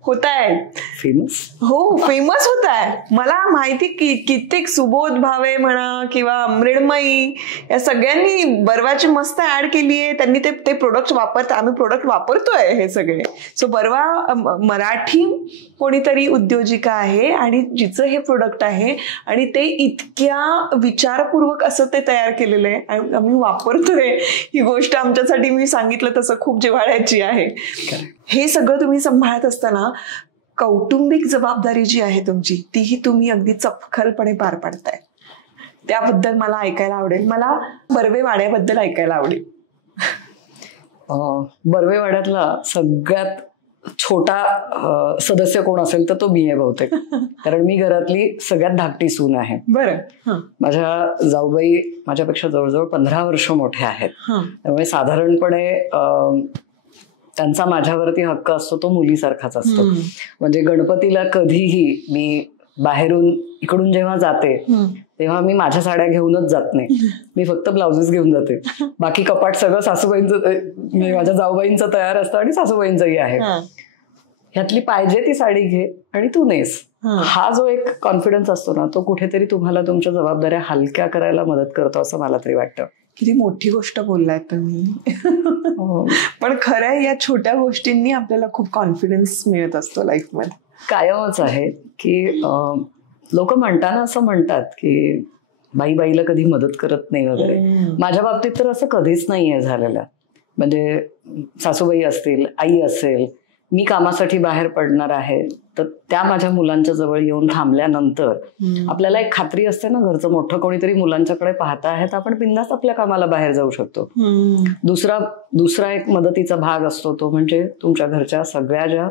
होताय. फेमस? हो, फेमस होताय. मला माहिती कित्येक सुबोध भावे म्हणा किंवा मृण्मयी या सगळ्यांनी बर्वाची मस्त ऍड केली आहे. त्यांनी ते प्रोडक्ट वापरतात, आम्ही प्रोडक्ट वापरतोय हे सगळे. सो बर्वा मराठी कोणीतरी उद्योजिका आहे आणि जिचं हे प्रोडक्ट आहे आणि ते इतक्या विचारपूर्वक असं ते तयार केलेलं आहे आणि आम्ही वापरतोय. ही गोष्ट आमच्यासाठी मी सांगितलं तसं खूप जिव्हाळ्याची आहे. हे सगळं तुम्ही सांभाळत असताना कौटुंबिक जबाबदारी जी आहे तुमची तीही तुम्ही अगदी चपखलपणे पार पाडताय. त्याबद्दल मला ऐकायला आवडेल. मला बर्वेवाड्याबद्दल ऐकायला आवडेल. बर्वेवाड्यातला सगळ्यात छोटा सदस्य कोण असेल तर तो मी आहे बहुतेक, कारण मी घरातली सगळ्यात धाकटी सून आहे. बरं. माझ्या जाऊबाई माझ्यापेक्षा जवळजवळ 15 वर्ष मोठे आहेत. त्यामुळे साधारणपणे त्यांचा माझ्यावरती हक्क असतो तो मुलीसारखाच असतो. म्हणजे गणपतीला कधीही मी बाहेरून इकडून जेव्हा जाते तेव्हा मी माझ्या साड्या घेऊनच जात नाही, मी फक्त ब्लाउजेस घेऊन जाते. बाकी कपाट सगळं सासूबाईंचं, माझ्या जाऊबाईंचं तयार असतं आणि सासूबाईंचंही आहे. ह्यातली पाहिजे ती साडी घे आणि तू नेस. हा जो एक कॉन्फिडन्स असतो ना, तो कुठेतरी तुम्हाला तुमच्या जबाबदाऱ्या हलक्या करायला मदत करतो असं मला तरी वाटतं. किती मोठी गोष्ट बोललाय तुम्ही. पण खरं या छोट्या गोष्टींनी आपल्याला खूप कॉन्फिडन्स मिळत असतो लाईफमध्ये. कायमच आहे की लोक म्हणताना असं म्हणतात की बाईला कधी मदत करत नाही वगैरे. माझ्या बाबतीत तर असं कधीच नाहीये झालेलं. म्हणजे सासूबाई असतील, आई असेल, मी कामासाठी बाहेर पडणार आहे तर त्या माझ्या मुलांच्या जवळ येऊन थांबल्यानंतर आपल्याला एक खात्री असते ना, घरचं मोठं कोणीतरी मुलांच्याकडे पाहता आहे तर आपण बिनधास्त आपल्या कामाला बाहेर जाऊ शकतो. दुसरा एक मदतीचा भाग असतो तो म्हणजे तुमच्या घरच्या सगळ्या ज्या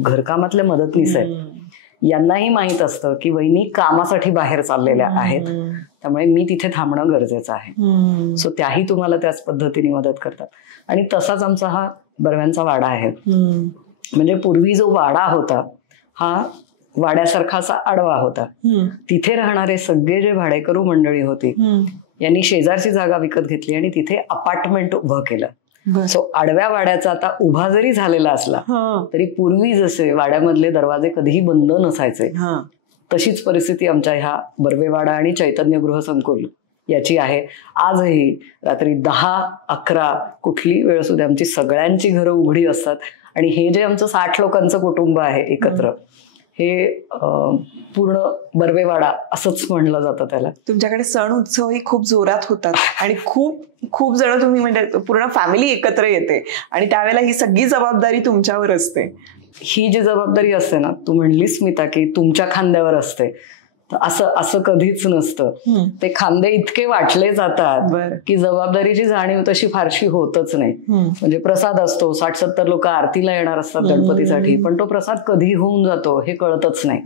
घरकामातल्या मदतनीस आहेत यांनाही माहित असतं की वहिनी कामासाठी बाहेर चाललेल्या आहेत, त्यामुळे मी तिथे थांबणं गरजेचं आहे. सो त्याही तुम्हाला त्याच पद्धतीने मदत करतात. आणि तसाच आमचा हा बर्व्यांचा वाडा आहे. म्हणजे पूर्वी जो वाडा होता हा वाड्यासारखा असा आडवा होता. तिथे राहणारे सगळे जे भाडेकरू मंडळी होती यांनी शेजारची जागा विकत घेतली आणि तिथे अपार्टमेंट उभं केलं. सो आडव्या वाड्याचा आता उभा जरी झालेला असला तरी पूर्वी जसे वाड्यामधले दरवाजे कधीही बंद नसायचे तशीच परिस्थिती आमच्या ह्या बर्वेवाडा आणि चैतन्यगृह संकुल याची आहे. आजही रात्री 10-11 कुठली वेळ सुद्धा आमची सगळ्यांची घरं उघडी असतात. आणि हे जे आमचं 60 लोकांचं कुटुंब आहे एकत्र, हे पूर्ण बर्वेवाडा असंच म्हणलं जातं त्याला. तुमच्याकडे सण उत्सवही खूप जोरात होतात आणि खूप खूप जण तुम्ही म्हणजे पूर्ण फॅमिली एकत्र येते आणि त्यावेळेला ही सगळी जबाबदारी तुमच्यावर असते. ही जी जबाबदारी असते ना, तू म्हणलीस स्मिता की तुमच्या खांद्यावर असते, असं कधीच नसतं. ते खांदे इतके वाटले जातात की जबाबदारीची जाणीव तशी फारशी होतच नाही. म्हणजे प्रसाद असतो, 60-70 लोक आरतीला येणार असतात गणपतीसाठी, पण तो प्रसाद कधी होऊन जातो हे कळतच नाही,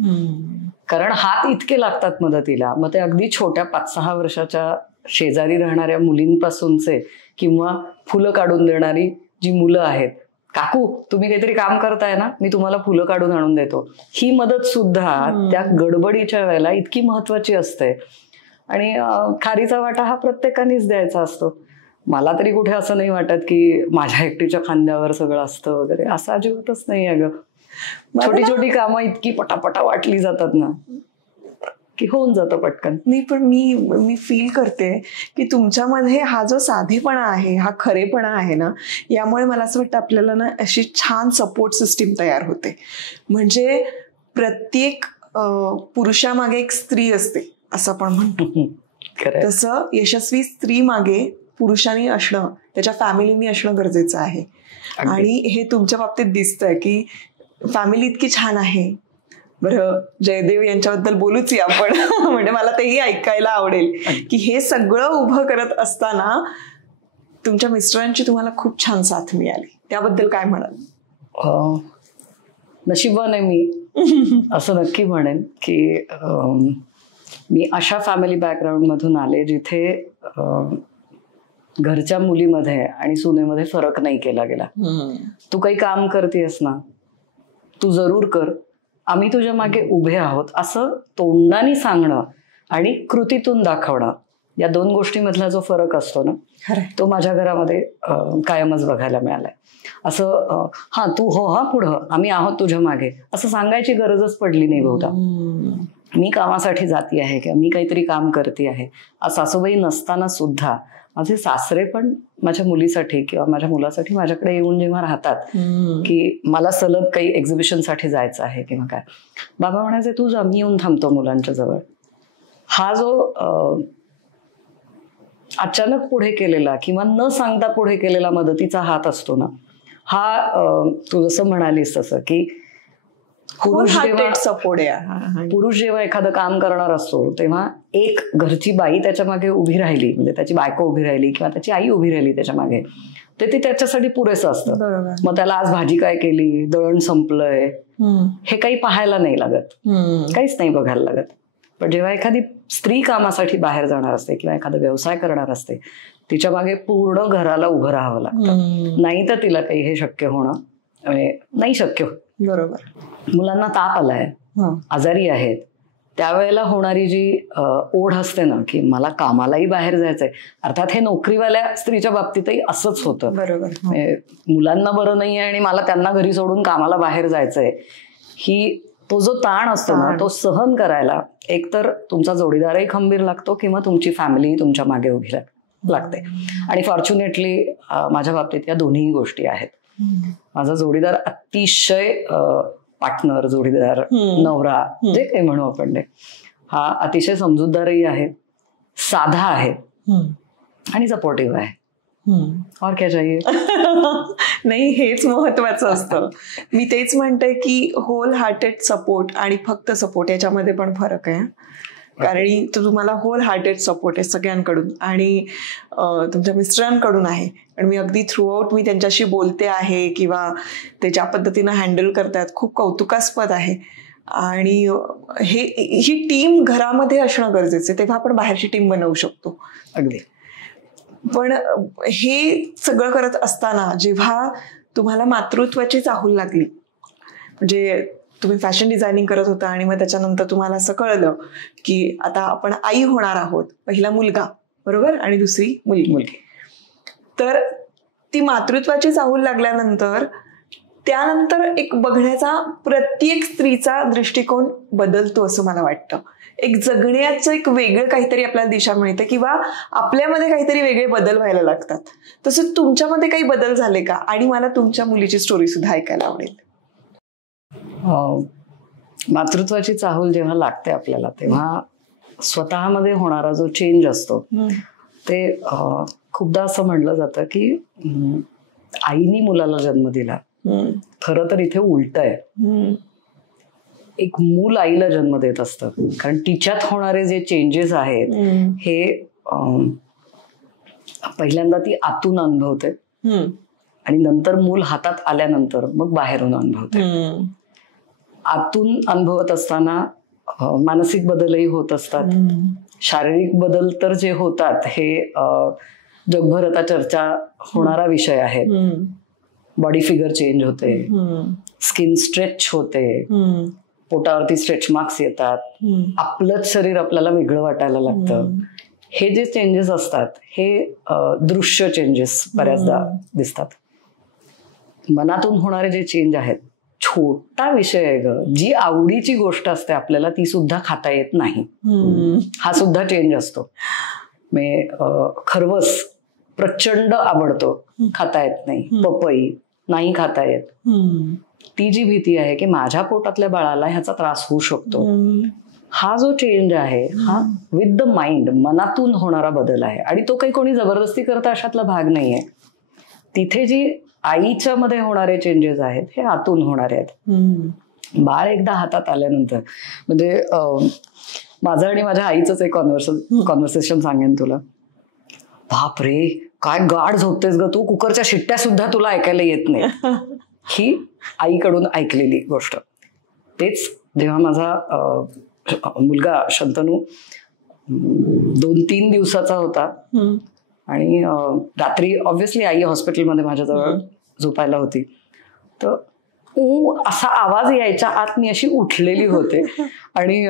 कारण हात इतके लागतात मदतीला. मग ते अगदी छोट्या 5-6 वर्षाच्या शेजारी राहणाऱ्या मुलींपासूनचे किंवा फुलं काढून देणारी जी मुलं आहेत, काकू तुम्ही काहीतरी काम करताय ना, मी तुम्हाला फुलं काढून आणून देतो, ही मदत सुद्धा त्या गडबडीच्या वेळेला इतकी महत्वाची असते. आणि खारीचा वाटा हा प्रत्येकानेच द्यायचा असतो. मला तरी कुठे असं नाही वाटत की माझ्या एकटीच्या खांद्यावर सगळं असतं वगैरे, असं अजिबातच नाही आहे ग. छोटी छोटी कामं इतकी पटापटा वाटली जातात ना की होऊन जातं पटकन. नाही पण मी फील करते की तुमच्यामध्ये हा जो साधेपणा आहे, हा खरेपणा आहे ना, यामुळे मला असं वाटतं आपल्याला ना अशी छान सपोर्ट सिस्टीम तयार होते. म्हणजे प्रत्येक पुरुषामागे एक स्त्री असते असं आपण म्हणतो, तसं यशस्वी स्त्री मागे पुरुषांनी असणं, त्याच्या फॅमिलीनी असणं गरजेचं आहे. आणि हे तुमच्या बाबतीत दिसतंय की फॅमिली इतकी छान आहे. बरं, जयदेव यांच्याबद्दल बोलूच या आपण. म्हणजे मला तेही ऐकायला आवडेल की हे सगळं उभं करत असताना तुमच्या मिस्टरांची तुम्हाला खूप छान साथ मिळाली, त्याबद्दल काय म्हणाल? नशिबाने मी असं नक्की म्हणेन की मी अशा फॅमिली बॅकग्राऊंड मधून आले जिथे घरच्या मुलीमध्ये आणि सुनेमध्ये फरक नाही केला गेला. तू काही काम करतेस ना, तू जरूर कर, आम्ही तुझ्या मागे उभे आहोत, असं तोंडाने सांगणं आणि कृतीतून दाखवणं, या 2 गोष्टीमधला जो फरक असतो ना, तो माझ्या घरामध्ये कायमच बघायला मिळालाय. असं हा तू हो हा पुढं, आम्ही आहोत तुझ्या मागे, असं सांगायची गरजच पडली नाही बहुधा. मी कामासाठी जाती आहे किंवा मी काहीतरी काम करते आहे, सासूबाई नसताना सुद्धा माझे सासरे पण माझ्या मुलीसाठी किंवा माझ्या मुलासाठी माझ्याकडे येऊन जेव्हा राहतात की मला सलग काही एक्झिबिशनसाठी जायचं आहे किंवा काय, बाबा म्हणायचे तू जा, मी येऊन थांबतो मुलांच्या जवळ. हा जो अचानक पुढे केलेला किंवा न सांगता पुढे केलेला मदतीचा हात असतो ना, हा तू जसं म्हणालीस तसं की पुरुष जेव्हा एखादं काम करणार असतो तेव्हा एक घरची बाई त्याच्या मागे उभी राहिली, म्हणजे त्याची बायको उभी राहिली किंवा त्याची आई उभी राहिली त्याच्या मागे, ते त्याच्यासाठी पुरेसं असतं. मग त्याला आज भाजी काय केली, दळण संपलंय, हे काही पाहायला नाही लागत, काहीच नाही बघायला लागत. पण जेव्हा एखादी स्त्री कामासाठी बाहेर जाणार असते किंवा एखादा व्यवसाय करणार असते, तिच्या मागे पूर्ण घराला उभं राहावं लागतं, नाही तर तिला काही हे शक्य होणं नाही शक्य. बरोबर. मुलांना ताप आलाय, आजारी आहेत, त्यावेळेला होणारी जी ओढ असते ना की मला कामालाही बाहेर जायचंय, अर्थात हे नोकरीवाल्या स्त्रीच्या बाबतीतही असंच होतं. बरोबर. मुलांना बरं नाहीये आणि मला त्यांना घरी सोडून कामाला बाहेर जायचंय, ही तो जो ताण असतो ना तो सहन करायला एकतर तुमचा जोडीदारही खंबीर लागतो किंवा तुमची फॅमिली तुमच्या मागे उभी लागते. आणि फॉर्च्युनेटली माझ्या बाबतीत या दोन्ही गोष्टी आहेत. माझा जोडीदार अतिशय पार्टनर, जोडीदार, नवरा, जे काही म्हणू आपण, हा अतिशय समजूतदारही आहे, साधा आहे आणि सपोर्टिव्ह आहे. और क्या चाहिए. नाही, हेच महत्वाचं असतं. मी तेच म्हणते की होल हार्टेड सपोर्ट आणि फक्त सपोर्ट याच्यामध्ये पण फरक आहे. कारण तुम्हाला होल हार्टेड सपोर्ट आहे सगळ्यांकडून आणि तुमच्या मिस्टरांकडून आहे. आणि मी अगदी थ्रूआउट मी त्यांच्याशी बोलते आहे किंवा ते ज्या पद्धतीनं हँडल करतात खूप कौतुकास्पद आहे. आणि ही टीम घरामध्ये असणं गरजेचं आहे, तेव्हा आपण बाहेरची टीम बनवू शकतो. अगदी. पण हे सगळं करत असताना जेव्हा तुम्हाला मातृत्वाची चाहूल लागली, म्हणजे तुम्ही फॅशन डिझायनिंग करत होता आणि मग त्याच्यानंतर तुम्हाला असं कळलं की आता आपण आई होणार आहोत, पहिला मुलगा बरोबर आणि दुसरी मुलगी, तर ती मातृत्वाची चाहूल लागल्यानंतर त्यानंतर एक बघण्याचा प्रत्येक स्त्रीचा दृष्टिकोन बदलतो असं मला वाटतं. एक जगण्याचं एक वेगळं काहीतरी आपल्याला दिशा मिळते किंवा आपल्यामध्ये काहीतरी वेगळे बदल व्हायला लागतात. तसं तुमच्यामध्ये काही बदल झाले का? आणि मला तुमच्या मुलीची स्टोरी सुद्धा ऐकायला आवडेल. मातृत्वाची चाहूल जेव्हा लागते आपल्याला तेव्हा स्वतःमध्ये होणारा जो चेंज असतो ते खूपदा असं म्हटलं जातं की आईनी मुलाला जन्म दिला, खरं तर इथे उलट आहे. एक मूल आईला जन्म देत असतं, कारण तिच्यात होणारे जे चेंजेस आहेत हे पहिल्यांदा ती आतून अनुभवते आणि नंतर मूल हातात आल्यानंतर मग बाहेरून अनुभवते. आतून अनुभवत असताना मानसिक बदलही होत असतात, शारीरिक बदल तर जे होतात हे जगभर आता चर्चा होणारा विषय आहे. बॉडी फिगर चेंज होते, स्किन स्ट्रेच होते, पोटावरती स्ट्रेच मार्क्स येतात, आपलंच शरीर आपल्याला वेगळं वाटायला लागतं. हे जे चेंजेस असतात हे दृश्य चेंजेस बऱ्याचदा दिसतात. मनातून होणारे जे चेंज आहेत, छोटा विषय आहे ग, जी आवडीची गोष्ट असते आपल्याला ती सुद्धा खाता येत नाही, हा सुद्धा चेंज असतो. खरवस प्रचंड आवडतो, खाता येत नाही. पपई नाही खाता येत. ती जी भीती आहे की माझ्या पोटातल्या बाळाला ह्याचा त्रास होऊ शकतो, हा जो चेंज आहे हा विथ द माइंड, मनातून होणारा बदल आहे. आणि तो काही कोणी जबरदस्ती करता अशातला भाग नाहीये. तिथे जी आईच्या मध्ये होणारे चेंजेस आहेत हे आतून होणारे आहेत. बाळ एकदा हातात आल्यानंतर, म्हणजे माझं आणि माझ्या आईचंच एक कॉन्व्हर्सेशन सांगेन तुला. बाप रे, काय गाढ झोपतेस ग तू, कुकरच्या शिट्ट्या सुद्धा तुला ऐकायला येत नाही. ही आईकडून ऐकलेली गोष्ट. तेच जेव्हा माझा मुलगा शंतनू 2-3 दिवसाचा होता आणि रात्री ऑब्व्हियसली आई हॉस्पिटलमध्ये माझ्याजवळ झोपायला होती, तर असा आवाज यायच्या आत मी अशी उठलेली होते. आणि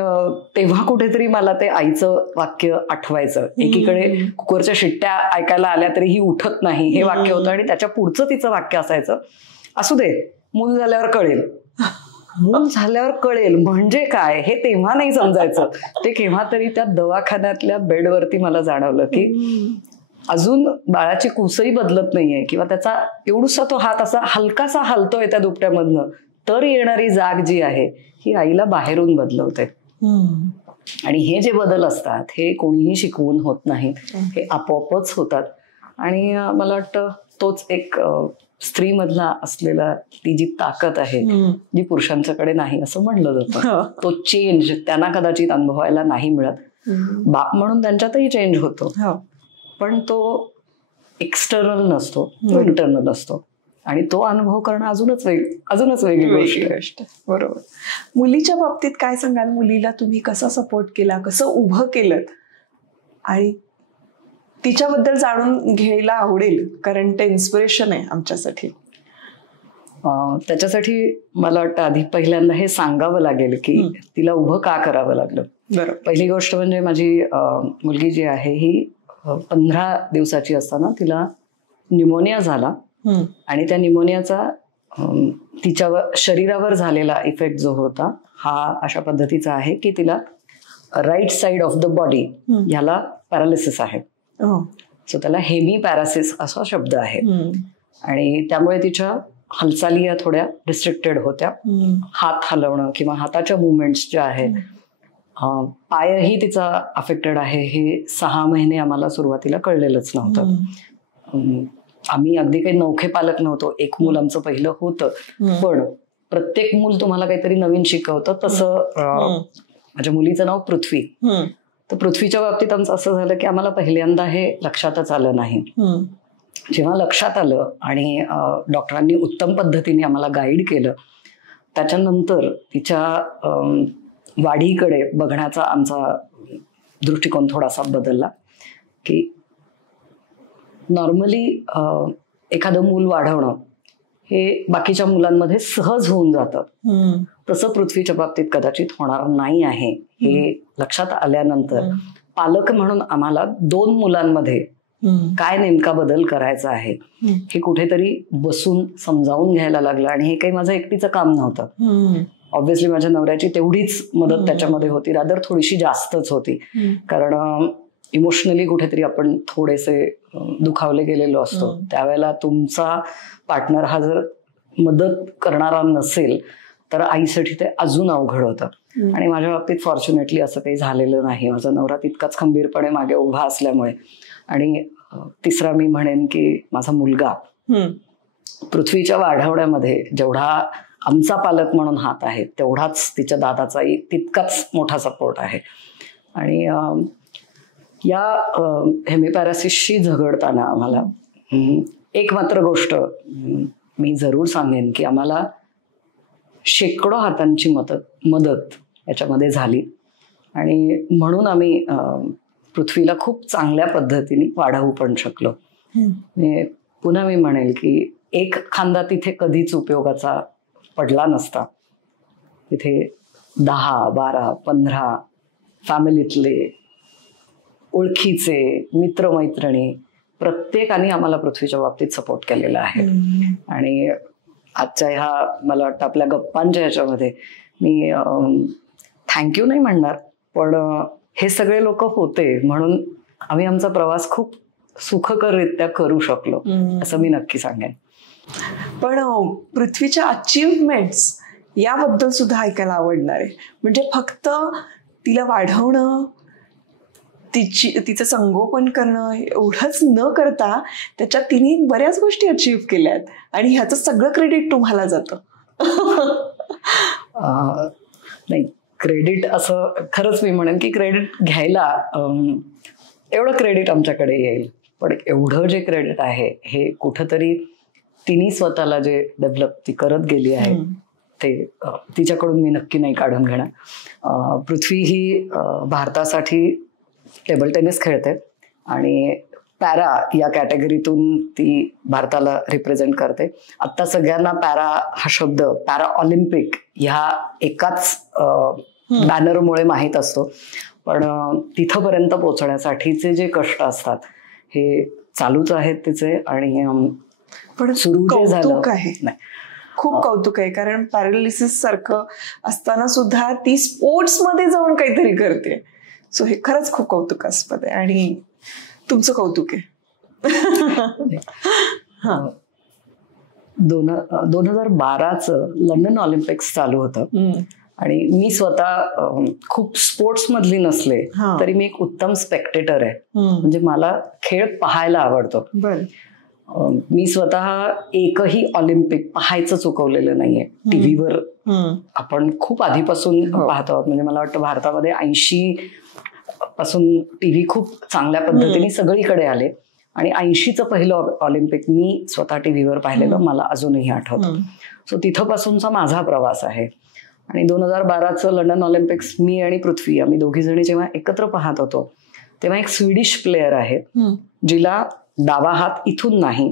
तेव्हा कुठेतरी मला ते आईचं वाक्य आठवायचं. एकीकडे कुकरच्या शिट्ट्या ऐकायला आल्या तरी ही उठत नाही हे वाक्य होतं, आणि त्याच्या पुढचं तिचं वाक्य असायचं, असू दे मूल झाल्यावर कळेल. मूल झाल्यावर कळेल म्हणजे काय हे तेव्हा नाही समजायचं. ते केव्हा तरी त्या दवाखान्यातल्या बेडवरती मला जाणवलं की अजून बाळाची कुसही बदलत नाहीये किंवा त्याचा एवढूसा तो हात असा हलकासा हलतोय त्या दुपट्यामधनं, तर येणारी जाग जी आहे ही आईला बाहेरून बदलवते. आणि हे जे बदल असतात हे कोणीही शिकवून होत नाहीत, हे आपोआपच होतात. आणि मला वाटतं तोच एक स्त्रीमधला असलेला ती जी ताकद आहे जी पुरुषांच्याकडे नाही असं म्हणलं जातं, तो चेंज त्यांना कदाचित अनुभवायला नाही मिळत. बाप म्हणून त्यांच्यातही चेंज होतो, पण तो एक्सटर्नल नसतो, तो इंटरनल असतो. आणि तो अनुभव करणं अजूनच वेगळी गोष्ट. बरोबर. मुलीच्या बाबतीत काय सांगाल? मुलीला तुम्ही कसा सपोर्ट केला, कसं उभं केलं? आणि तिच्याबद्दल जाणून घ्यायला आवडेल, कारण ते इन्स्पिरेशन आहे आमच्यासाठी. त्याच्यासाठी मला वाटतं आधी पहिल्यांदा हे सांगावं लागेल की तिला उभं का करावं लागलं. पहिली गोष्ट म्हणजे माझी मुलगी जी आहे ही 15 दिवसाची असताना तिला न्यूमोनिया झाला. आणि त्या न्यूमोनियाचा तिच्या शरीरावर झालेला इफेक्ट जो होता हा अशा पद्धतीचा आहे की तिला right side of the body ह्याला पॅरालिसिस आहे. सो त्याला हेमी पॅरासिस असा शब्द आहे. आणि त्यामुळे तिच्या हालचाली या थोड्या रिस्ट्रिक्टेड होत्या. हात हलवणं किंवा हाताच्या मुवमेंट्स ज्या आहेत, पायही तिचा अफेक्टेड आहे हे 6 महिने आम्हाला सुरुवातीला कळलेलंच नव्हतं. आम्ही अगदी काही नवखे पालक नव्हतो. एक मूल आमचं पहिलं होतं, पण प्रत्येक मूल तुम्हाला काहीतरी नवीन शिकवतं. तसं माझ्या मुलीचं नाव पृथ्वी. तर पृथ्वीच्या बाबतीत आमचं असं झालं की आम्हाला पहिल्यांदा हे लक्षातच आलं नाही. जेव्हा लक्षात आलं आणि डॉक्टरांनी उत्तम पद्धतीने आम्हाला गाईड केलं, त्याच्यानंतर तिच्या वाढीकडे बघण्याचा आमचा दृष्टिकोन थोडासा बदलला. की नॉर्मली एखादं मूल वाढवणं हे बाकीच्या मुलांमध्ये सहज होऊन जातं, तसं पृथ्वीच्या बाबतीत कदाचित होणार नाही आहे हे लक्षात आल्यानंतर पालक म्हणून आम्हाला 2 मुलांमध्ये काय नेमका बदल करायचा आहे हे कुठेतरी बसून समजावून घ्यायला लागलं. आणि हे काही माझं एकटीचं काम नव्हतं. ऑब्व्हियसली माझ्या नवऱ्याची तेवढीच मदत त्याच्यामध्ये होती, रादर थोडीशी जास्तच होती. कारण इमोशनली कुठेतरी आपण थोडेसे दुखावले गेलेलो असतो. त्यावेळेला तुमचा पार्टनर हा जर मदत करणारा नसेल तर आईसाठी ते अजून अवघड होतं. आणि माझ्या बाबतीत फॉर्च्युनेटली असं काही झालेलं नाही. माझा नवरा तितकाच खंबीरपणे मागे उभा असल्यामुळे. आणि तिसरा मी म्हणेन की माझा मुलगा पृथ्वीच्या वाढवण्यामध्ये जेवढा आमचा पालक म्हणून हात आहे, तेवढाच तिच्या दादाचाही तितकाच मोठा सपोर्ट आहे. आणि या हेमिपॅरासिसशी जगडताना आम्हाला एक मात्र गोष्ट मी जरूर सांगेन की आम्हाला शेकडो हातांची मदत याच्यामध्ये झाली. आणि म्हणून आम्ही पृथ्वीला खूप चांगल्या पद्धतीने वाढवू पण शकलो. पुन्हा मी म्हणेल की एक खांदा तिथे कधीच उपयोगाचा पडला नसता. तिथे 10, 12, 15 फॅमिलीतले, ओळखीचे, मित्रमैत्रिणी प्रत्येकाने आम्हाला पृथ्वीच्या बाबतीत सपोर्ट केलेला आहे. आणि आजच्या ह्या मला वाटतं आपल्या गप्पांच्या ह्याच्यामध्ये मी थँक्यू नाही म्हणणार, पण हे सगळे लोक होते म्हणून आम्ही आमचा प्रवास खूप सुखकररित्या करू शकलो असं मी नक्की सांगेन. पण पृथ्वीच्या अचीवमेंट्स याबद्दल सुद्धा ऐकायला आवडणार आहे. म्हणजे फक्त तिला वाढवणं, तिचं संगोपन करणं एवढंच न करता त्याच्यात तिने बऱ्याच गोष्टी अचीव केल्यात आणि ह्याचं सगळं क्रेडिट तुम्हाला जातं. नाही, क्रेडिट असं खरंच मी म्हणेन की क्रेडिट घ्यायला एवढं क्रेडिट आमच्याकडे येईल, पण एवढं जे क्रेडिट आहे हे कुठंतरी तिने स्वतःला जे डेव्हलप ती करत गेली आहे ते तिच्याकडून मी नक्की नाही काढून घेणार. पृथ्वी ही भारतासाठी टेबल टेनिस खेळते आणि पॅरा या कॅटेगरीतून ती भारताला रिप्रेझेंट करते. आत्ता सगळ्यांना पॅरा हा शब्द पॅरा ऑलिम्पिक ह्या एकाच बॅनरमुळे माहीत असतो, पण तिथंपर्यंत पोहोचण्यासाठीचे जे कष्ट असतात हे चालूच आहेत तिचे. आणि पण सुरू जे झालं नाही, खूप कौतुक आहे, कारण पॅरालिसिस सारखं असताना सुद्धा ती स्पोर्ट्स मध्ये जाऊन काहीतरी करते. सो हे खरंच खूप कौतुकास्पद आहे आणि तुमचं कौतुक आहे. 2012 लंडन ऑलिम्पिक्स चालू होतं आणि मी स्वतः खूप स्पोर्ट्स मधली नसले तरी मी एक उत्तम स्पेक्टेटर आहे. म्हणजे मला खेळ पाहायला आवडतो. मी स्वतः एकही ऑलिम्पिक पाहायचं चुकवलेलं नाहीये. टीव्हीवर आपण खूप आधीपासून पाहतो आहोत. म्हणजे मला वाटतं भारतामध्ये 80 पासून टीव्ही खूप चांगल्या पद्धतीने सगळीकडे आले आणि 80चं पहिलं ऑलिम्पिक मी स्वतः टीव्हीवर पाहिलेलं मला अजूनही आठवतं. सो तिथपासूनचा माझा प्रवास आहे. आणि 2012चं लंडन ऑलिम्पिक्स मी आणि पृथ्वी आम्ही दोघी जणी जेव्हा एकत्र पाहत होतो तेव्हा एक स्वीडिश प्लेयर आहे जिला डावा हात इथून नाही,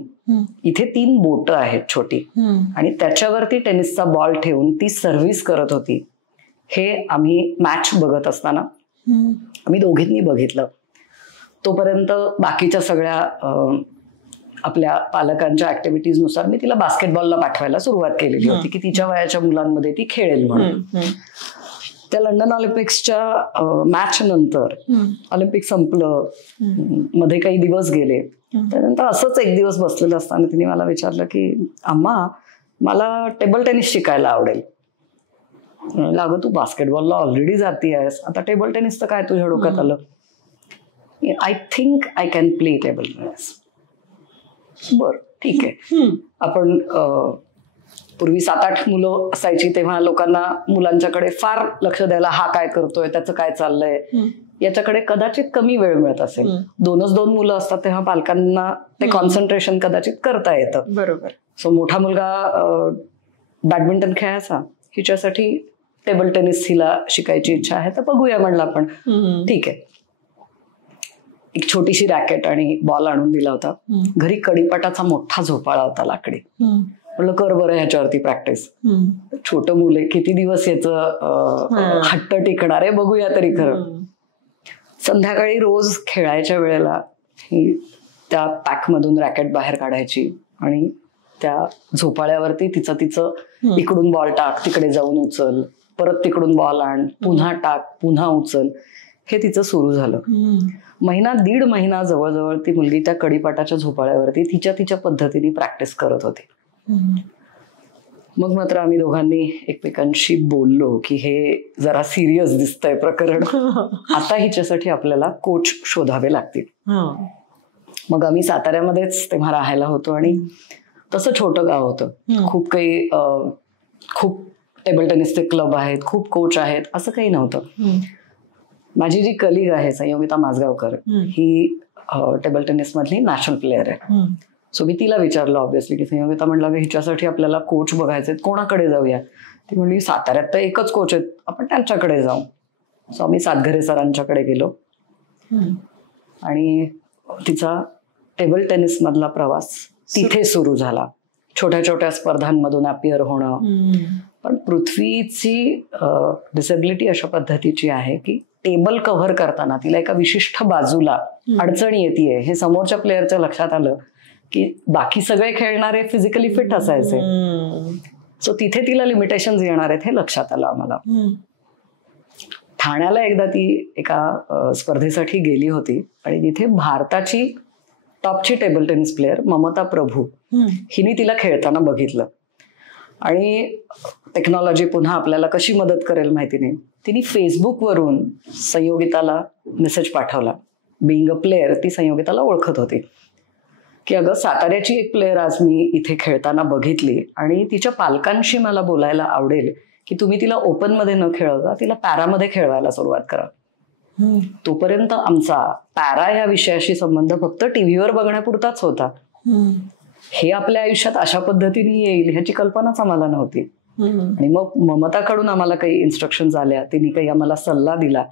इथे 3 बोटं आहेत छोटी, आणि त्याच्यावरती टेनिसचा बॉल ठेवून ती सर्व्हिस करत होती. हे आम्ही मॅच बघत असताना आम्ही दोघींनी बघितलं. तोपर्यंत बाकीच्या सगळ्या आपल्या पालकांच्या ऍक्टिव्हिटीजनुसार मी तिला बास्केटबॉलला पाठवायला सुरुवात केलेली होती की तिच्या वयाच्या मुलांमध्ये ती खेळेल म्हणून. त्या लंडन ऑलिम्पिक्सच्या मॅच नंतर ऑलिम्पिक संपलं, मध्ये काही दिवस गेले, त्यानंतर असंच एक दिवस बसलेलं असताना तिने मला विचारलं की अम्मा मला टेबल टेनिस शिकायला आवडेल. अगं तू बास्केटबॉलला ऑलरेडी जाती आहेस, आता टेबल टेनिसचं काय तुझ्या डोक्यात आलं? I think I can play table tennis. बर ठीक आहे. आपण पूर्वी 7-8 मुलं असायची तेव्हा लोकांना मुलांच्याकडे फार लक्ष द्यायला, हा काय करतोय, त्याचं काय चाललंय, याच्याकडे कदाचित कमी वेळ मिळत असेल. 2 मुलं असतात तेव्हा पालकांना ते कॉन्सन्ट्रेशन कदाचित करता येतं. बरोबर. सो मोठा मुलगा बॅडमिंटन खेळायचा, हिच्यासाठी टेबल टेनिस हिला शिकायची इच्छा आहे, तर बघूया म्हणलं आपण. ठीक आहे. एक छोटीशी रॅकेट आणि बॉल आणून दिला होता. घरी कडीपटाचा मोठा झोपाळा होता लाकडी. म्हणलं कर बरं ह्याच्यावरती प्रॅक्टिस. छोटं मुले किती दिवस याचं हट्ट टिकणार आहे बघूया तरी खरं. संध्याकाळी रोज खेळायच्या वेळेला ही त्या पॅकमधून रॅकेट बाहेर काढायची आणि त्या झोपाळ्यावरती तिचं इकडून बॉल टाक, तिकडे जाऊन उचल, परत तिकडून बॉल आण, पुन्हा टाक, पुन्हा उचल, हे तिचं सुरू झालं. 1.5 महिना जवळजवळ ती मुलगी त्या कडीपाटाच्या झोपाळ्यावरती तिच्या पद्धतीने प्रॅक्टिस करत होती. मग मात्र आम्ही दोघांनी एकमेकांशी बोललो की हे जरा सिरियस दिसतंय प्रकरण, आता हिच्यासाठी आपल्याला कोच शोधावे लागतील. मग आम्ही साताऱ्यामध्येच तेव्हा राहायला होतो आणि तसं छोटं गाव होतं. खूप काही खूप टेबल टेनिसचे क्लब आहेत, खूप कोच आहेत, असं काही नव्हतं. माझी जी कलिग आहे संयोगिता माझगावकर, ही टेबल टेनिस मधली नॅशनल प्लेअर आहे. सो मी तिला विचारलं ऑब्व्हियसली की संयोगिता म्हणलं की हिच्यासाठी आपल्याला कोच बघायचे, कोणाकडे जाऊया? ती म्हणली साताऱ्यात तर एकच कोच आहेत, आपण त्यांच्याकडे जाऊ. सो आम्ही सातघरे सरांच्याकडे गेलो आणि तिचा टेबल टेनिस मधला प्रवास तिथे सुरू झाला. छोट्या छोट्या स्पर्धांमधून अपियर होणं. पण पृथ्वीची डिसेबिलिटी अशा पद्धतीची आहे की टेबल कव्हर करताना तिला एका विशिष्ट बाजूला अडचण येते हे समोरच्या प्लेअरच्या लक्षात आलं की बाकी सगळे खेळणारे फिजिकली फिट असायचे. सो तिथे तिला लिमिटेशन्स येणार आहेत हे लक्षात आलं आम्हाला. ठाण्याला एकदा ती एका स्पर्धेसाठी गेली होती आणि तिथे भारताची टॉपची टेबल टेनिस प्लेअर ममता प्रभू हिने तिला खेळताना बघितलं आणि टेक्नॉलॉजी पुन्हा आपल्याला कशी मदत करेल माहिती नाही, तिने फेसबुकवरून संयोगिताला मेसेज पाठवला. बिईंग अ प्लेअर ती संयोगिताला ओळखत होती की अगं साताऱ्याची एक प्लेअर आज मी इथे खेळताना बघितली आणि तिच्या पालकांशी मला बोलायला आवडेल की तुम्ही तिला ओपन मध्ये न खेळवता तिला पॅरामध्ये खेळवायला सुरुवात करा. तोपर्यंत आमचा पॅरा या विषयाशी संबंध फक्त टीव्हीवर बघण्यापुरताच होता. हे आपल्या आयुष्यात अशा पद्धतीने येईल ह्याची कल्पनाच आम्हाला नव्हती. आणि मग ममताकडून आम्हाला काही इन्स्ट्रक्शन्स आल्या, तिने काही आम्हाला सल्ला दिला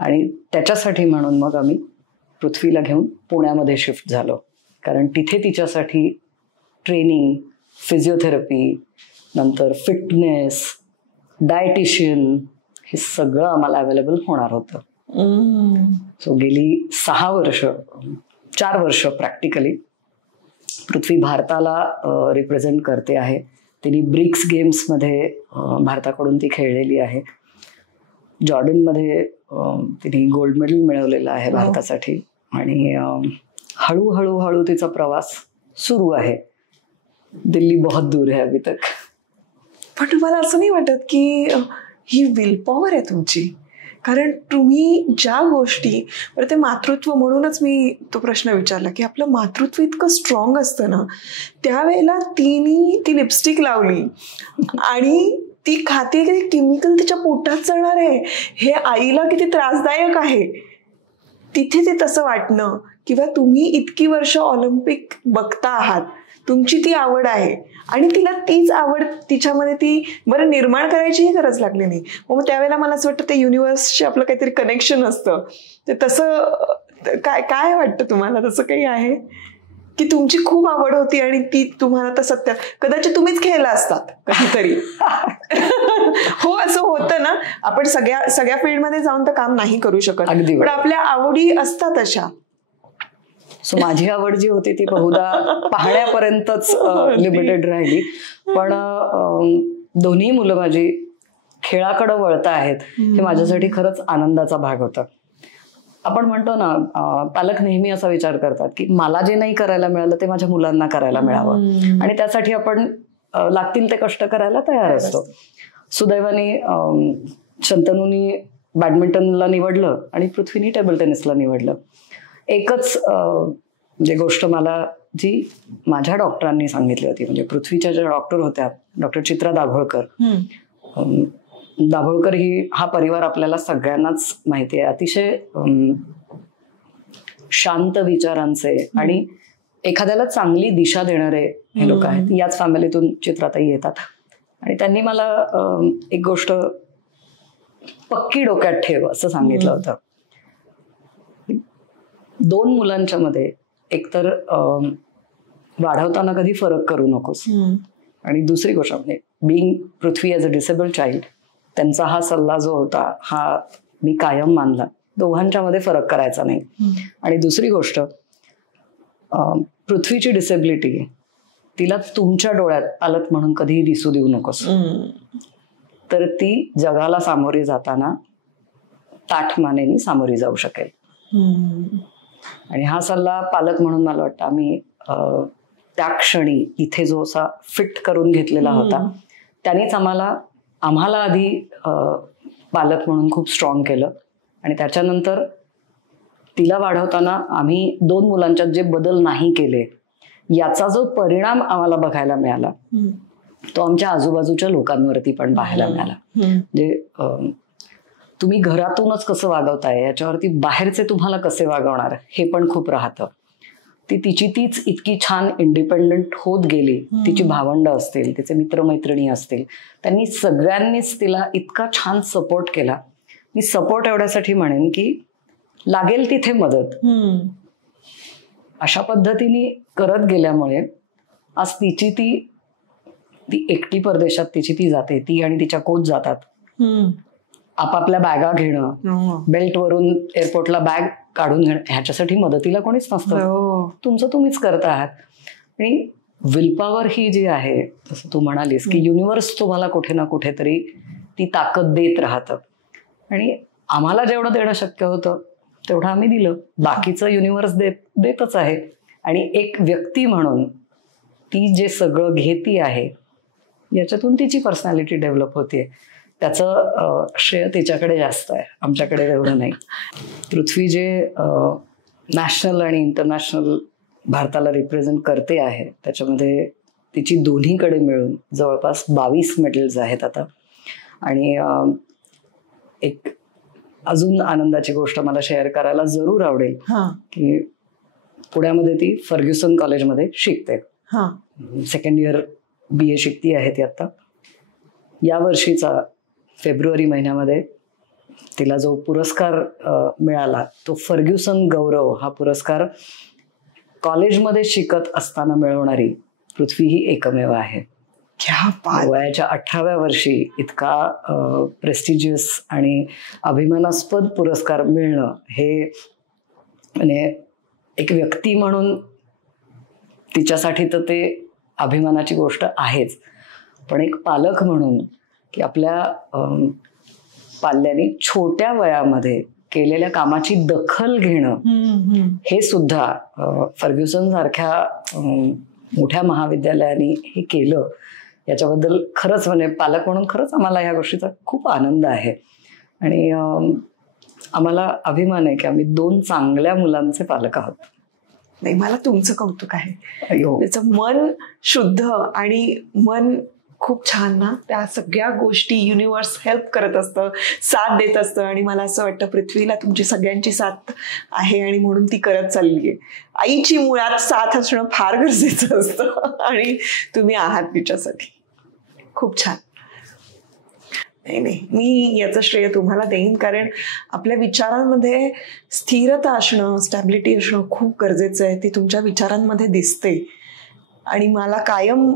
आणि त्याच्यासाठी म्हणून मग आम्ही पृथ्वीला घेऊन पुण्यामध्ये शिफ्ट झालो. कारण तिथे तिच्यासाठी ट्रेनिंग, फिजिओथेरपी, नंतर फिटनेस, डायटिशियन हे सगळं आम्हाला अवेलेबल होणार होतं. सो गेली 4 वर्ष प्रॅक्टिकली पृथ्वी भारताला रिप्रेझेंट करते आहे. तिने ब्रिक्स गेम्समध्ये भारताकडून ती खेळलेली आहे. जॉर्डनमध्ये तिने गोल्ड मेडल मिळवलेलं आहे भारतासाठी आणि हळूहळू तिचा प्रवास सुरू आहे. दिल्ली बहुत दूर है अभी तक. पण तुम्हाला असं नाही वाटत की ही विल पॉवर आहे तुमची? कारण तुम्ही ज्या गोष्टी बरं, ते मातृत्व म्हणूनच मी तो प्रश्न विचारला की आपलं मातृत्व इतकं स्ट्रॉंग असतं ना, त्यावेळेला तिने ती लिपस्टिक लावली आणि ती खाते की केमिकल तिच्या पोटात जाणार आहे, हे आईला किती त्रासदायक आहे. तिथे ते तसं वाटणं, किंवा तुम्ही इतकी वर्ष ऑलिम्पिक बघता आहात, तुमची ती आवड आहे आणि तिला तीच आवड तिच्यामध्ये ती बरं निर्माण करायचीही गरज लागली नाही. मग त्यावेळेला मला असं वाटतं ते युनिव्हर्सशी आपलं काहीतरी कनेक्शन असतं. ते तसं काय वाटतं तुम्हाला, तसं काही आहे की तुमची खूप आवड होती आणि ती तुम्हाला तर सत्य कदाचित तुम्हीच खेळला असतात कधीतरी? हो, असं होतं ना, आपण सगळ्या फील्डमध्ये जाऊन तर काम नाही करू शकत, पण आपल्या आवडी असतात अशा. सो माझी आवड जी होती ती बहुधा पाहण्यापर्यंतच लिमिटेड राहिली. पण दोन्ही मुलं माझी खेळाकडे वळता आहेत हे माझ्यासाठी खरंच आनंदाचा भाग होता. आपण म्हणतो ना, पालक नेहमी असा विचार करतात की मला जे नाही करायला मिळालं ते माझ्या मुलांना करायला मिळावं आणि त्यासाठी आपण लागतील ते कष्ट करायला तयार असतो. सुदैवाने शंतनूनी बॅडमिंटनला निवडलं आणि पृथ्वीनी टेबल टेनिसला निवडलं. एकच म्हणजे गोष्ट मला जी माझ्या डॉक्टरांनी सांगितली होती, म्हणजे पृथ्वीच्या ज्या डॉक्टर होत्या, डॉक्टर चित्रा दाभोळकर. दाभोळकर हा परिवार आपल्याला सगळ्यांनाच माहिती आहे. अतिशय शांत विचारांचे आणि एखाद्याला चांगली दिशा देणारे हे लोक आहेत. याच फॅमिलीतून चित्राताई येतात आणि त्यांनी मला एक गोष्ट पक्की डोक्यात ठेव असं सांगितलं होतं. 2 मुलांच्या मध्ये एकतर वाढवताना कधी फरक करू नकोस, आणि दुसरी गोष्ट म्हणजे being Prithvi as a disabled child, त्यांचा हा सल्ला जो होता हा मी कायम मानला, दोघांच्या मध्ये फरक करायचा नाही. आणि दुसरी गोष्ट, पृथ्वीची डिसेबिलिटी तिला तुमच्या डोळ्यात पालक म्हणून कधीही दिसू देऊ नकोस, तर ती जगाला सामोरी जाताना ताठ मानेनी सामोरी जाऊ शकेल. आणि हा सल्ला पालक म्हणून मला वाटतं आम्ही त्या क्षणी इथे जो असा फिट करून घेतलेला होता, त्यानेच आम्हाला आधी पालक म्हणून खूप स्ट्रॉंग केलं. आणि त्याच्यानंतर तिला वाढवताना आम्ही 2 मुलांच्यात जे बदल नाही केले याचा जो परिणाम आम्हाला बघायला मिळाला तो आमच्या आजूबाजूच्या लोकांवरती पण पाहायला मिळाला. म्हणजे तुम्ही घरातूनच कसं वागवताय याच्यावरती बाहेरचे तुम्हाला कसे वागवणार हे पण खूप राहतं. तिची तीच इतकी छान इंडिपेंडंट होत गेली. तिची भावंड असतील, तिचे मित्रमैत्रिणी असतील, त्यांनी सगळ्यांनीच तिला इतका छान सपोर्ट केला. मी सपोर्ट एवढ्यासाठी म्हणेन की लागेल तिथे मदत अशा पद्धतीने करत गेल्यामुळे आज तिची ती एकटी परदेशात तिची ती जाते, ती आणि तिच्या कोच जातात. आपापल्या बॅगा घेणं, बेल्ट वरून एअरपोर्टला बॅग काढून घेणं, ह्याच्यासाठी मदतीला कोणीच नसतं, तुमचं तुम्हीच करत आहात. आणि विलपॉवर ही जी आहे, जसं तू म्हणालीस की युनिव्हर्स तुम्हाला कुठे ना कुठेतरी ती ताकद देत राहतं. आणि आम्हाला जेवढं देणं शक्य होतं तेवढं आम्ही दिलं, बाकीचं युनिव्हर्स देतच आहे. आणि एक व्यक्ती म्हणून ती जे सगळं घेती आहे याच्यातून तिची पर्सनॅलिटी डेव्हलप होते, त्याचं श्रेय तिच्याकडे जास्त आहे, आमच्याकडे एवढं नाही. पृथ्वी जे नॅशनल आणि इंटरनॅशनल भारताला रिप्रेझेंट करते आहे त्याच्यामध्ये तिची दोन्हीकडे मिळून जवळपास 22 मेडल्स आहेत आता. आणि एक अजून आनंदाची गोष्ट मला शेअर करायला जरूर आवडेल की पुण्यामध्ये ती फर्ग्युसन कॉलेजमध्ये शिकते, 2nd इयर BA शिकती आहे ती आता. या वर्षीचा फेब्रुवारी महिन्यामध्ये तिला जो पुरस्कार मिळाला तो फर्ग्युसन गौरव हा पुरस्कार कॉलेजमध्ये शिकत असताना मिळवणारी पृथ्वी ही एकमेव आहे. वयाच्या 18व्या वर्षी इतका प्रेस्टिजियस आणि अभिमानास्पद पुरस्कार मिळणं हे म्हणजे एक व्यक्ती म्हणून तिच्यासाठी तर ते अभिमानाची गोष्ट आहेच, पण एक पालक म्हणून की आपल्या पाल्याने छोट्या वयामध्ये केलेल्या कामाची दखल घेणं हे सुद्धा फर्ग्युसन सारख्या मोठ्या महाविद्यालयाने हे केलं, याच्याबद्दल खरंच म्हणजे पालक म्हणून खरंच आम्हाला ह्या गोष्टीचा खूप आनंद आहे. आणि आम्हाला अभिमान आहे की आम्ही 2 चांगल्या मुलांचे पालक आहोत. नाही, मला तुमचं कौतुक आहे. त्याचं मन शुद्ध आणि मन खूप छान ना, त्या सगळ्या गोष्टी युनिव्हर्स हेल्प करत असतं, साथ देत असतं. आणि मला असं वाटतं पृथ्वीला तुमची सगळ्यांची साथ आहे आणि म्हणून ती करत चालली आहे. आईची मुळात साथ असणं फार गरजेचं असतं आणि तुम्ही आहात तिच्यासाठी. खूप छान. नाही, मी याचं श्रेय तुम्हाला देईन, कारण आपल्या विचारांमध्ये स्थिरता असणं, स्टॅबिलिटी असणं खूप गरजेचं आहे. ती तुमच्या विचारांमध्ये दिसते. आणि मला कायम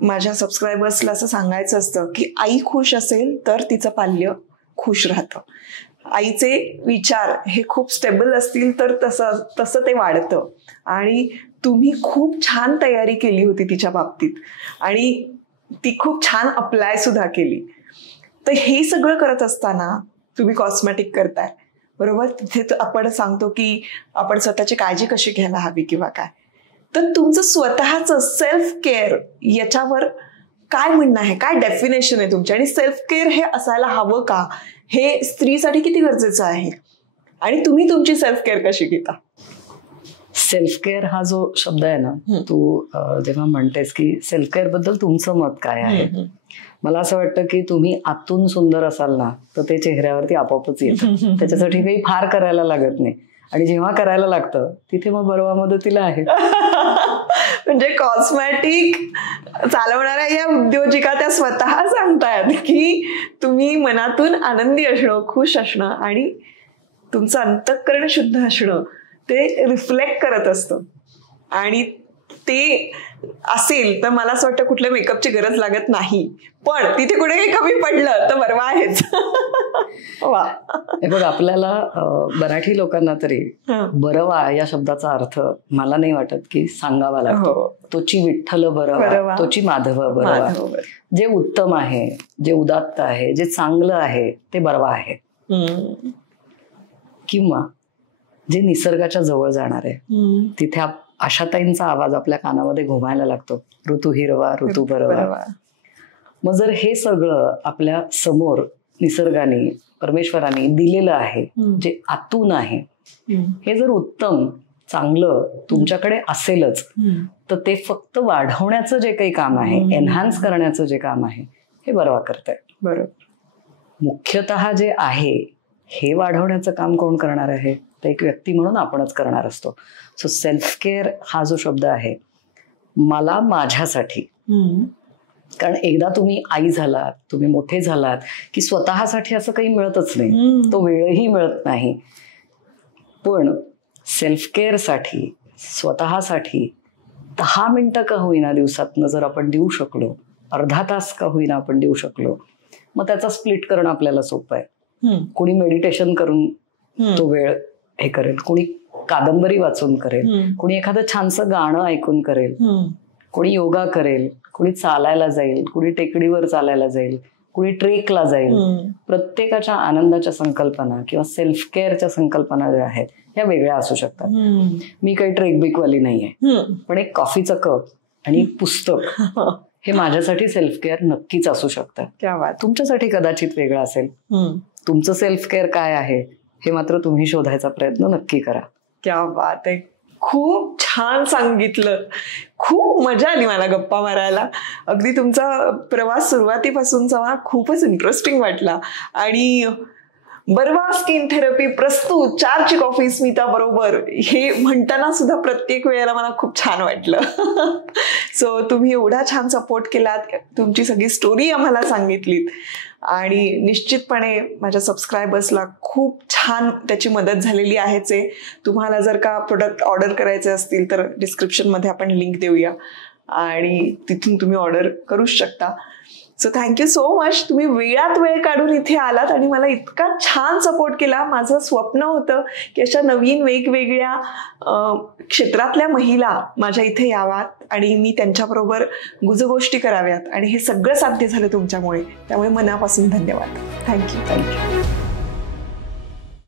माझ्या सबस्क्रायबर्सला असं सांगायचं असतं की आई खुश असेल तर तिचं पाल्य खुश राहतं. आईचे विचार हे खूप स्टेबल असतील तर तसं ते वाढतं. आणि तुम्ही खूप छान तयारी केली होती तिच्या बाबतीत आणि ती खूप छान अप्लाय सुद्धा केली. तर हे सगळं करत असताना तुम्ही कॉस्मेटिक करताय, बरोबर. तिथे आपण सांगतो की आपण स्वतःची काळजी कशी घ्यायला हवी किंवा काय. तर तुमचं स्वतःचं सेल्फ केअर याच्यावर काय म्हणणं आहे, काय डेफिनेशन आहे तुमची. आणि सेल्फ केअर हे असायला हवं का, हे स्त्रीसाठी किती गरजेचं आहे, आणि तुम्ही तुमची सेल्फ केअर कशी घेता. सेल्फ केअर हा जो शब्द आहे ना, तू जेव्हा म्हणतेस की सेल्फ केअर बद्दल तुमचं मत काय आहे, मला असं वाटतं की तुम्ही आतून सुंदर असाल ना तर ते चेहऱ्यावरती आपोआपच येतं. त्याच्यासाठी काही फार करायला लागत नाही. आणि जेव्हा करायला लागतं तिथे मग बरोबर मदतीला आहे. म्हणजे कॉस्मॅटिक चालवणाऱ्या या उद्योजिका त्या स्वतः सांगतायत की तुम्ही मनातून आनंदी असणं, खुश असणं आणि तुमचं अंतःकरण शुद्ध असणं ते रिफ्लेक्ट करत असतं. आणि ते असेल तर मला असं वाटतं कुठल्या मेकअपची गरज लागत नाही. पण तिथे कुठे काही कमी पडलं तर बरं आहेच. वा. हे बघ, आपल्याला मराठी लोकांना तरी बरवा या शब्दाचा अर्थ मला नाही वाटत की सांगावा लागतो. तोची विठ्ठल बरवा, तोची माधव बरवा. जे उत्तम आहे, जे उदात्त आहे, जे चांगलं आहे ते बरवा आहे. किंवा जे निसर्गाच्या जवळ जाणार आहे तिथे आशाताईंचा आवाज आपल्या कानामध्ये घुमायला लागतो, ऋतू हिरवा, ऋतू बरवा. मग जर हे सगळं आपल्या समोर निसर्गाने, परमेश्वराने दिलेलं आहे, जे आतून आहे, हे जर उत्तम चांगलं तुमच्याकडे असेलच तर ते फक्त वाढवण्याचं जे काही काम आहे, एनहान्स करण्याचं जे काम आहे हे बरवा करतंय. बरोबर. मुख्यतः जे आहे हे वाढवण्याचं काम कोण करणार आहे, तर एक व्यक्ती म्हणून आपणच करणार असतो. सो सेल्फ केअर हा जो शब्द आहे मला माझ्यासाठी, कारण एकदा तुम्ही आई झालात, तुम्ही मोठे झालात की स्वतःसाठी असं काही मिळतच नाही, तो वेळही मिळत नाही. पण सेल्फ केअरसाठी, स्वतःसाठी 10 मिनिटं का होईना दिवसातनं जर आपण देऊ शकलो, अर्धा तास का होईना आपण देऊ शकलो, मग त्याचा स्प्लिट करणं आपल्याला सोपं आहे. कोणी मेडिटेशन करून तो वेळ हे करेल, कोणी कादंबरी वाचून करेल, कोणी एखादं छानसं गाणं ऐकून करेल, कोणी योगा करेल, कोणी चालायला जाईल, कोणी टेकडीवर चालायला जाईल, कोणी ट्रेकला जाईल. प्रत्येकाच्या आनंदाच्या संकल्पना किंवा सेल्फ केअरच्या संकल्पना ज्या आहेत ह्या वेगळ्या असू शकतात. मी काही ट्रेक बिकवाली नाहीये, पण एक कॉफीचा कप आणि एक पुस्तक हे माझ्यासाठी सेल्फ केअर नक्कीच असू शकतं. तुमच्यासाठी कदाचित वेगळं असेल. तुमचं सेल्फ केअर काय आहे हे मात्र तुम्ही शोधायचा प्रयत्न नक्की करा. क्या बात आहे. खूप छान सांगितलं. खूप मजा आली मला गप्पा मारायला. अगदी तुमचा प्रवास सुरुवातीपासूनचा खूपच इंटरेस्टिंग वाटला. आणि बरवा स्किन थेरपी प्रस्तुत 4ची कॉफी स्मिता बरोबर हे म्हणताना सुद्धा प्रत्येक वेळेला मला खूप छान वाटलं. सो तुम्ही एवढा छान सपोर्ट केलात, तुमची सगळी स्टोरी आम्हाला सांगितलीत आणि निश्चितपणे माझ्या सबस्क्रायबर्सला खूप छान त्याची मदत झालेली आहेच आहे. तुम्हाला जर का प्रोडक्ट ऑर्डर करायचे असतील तर डिस्क्रिप्शनमध्ये आपण लिंक देऊया आणि तिथून तुम्ही ऑर्डर करूच शकता. So thank you so much. तुम्ही वेळात वेळ काढून इथे आलात आणि मला इतका छान सपोर्ट केला. माझं स्वप्न होतं की अशा नवीन वेगवेगळ्या क्षेत्रातल्या महिला माझ्या इथे याव्यात आणि मी त्यांच्याबरोबर गुजगोष्टी कराव्यात आणि हे सगळं साध्य झालं तुमच्यामुळे. त्यामुळे मनापासून धन्यवाद. थँक्यू.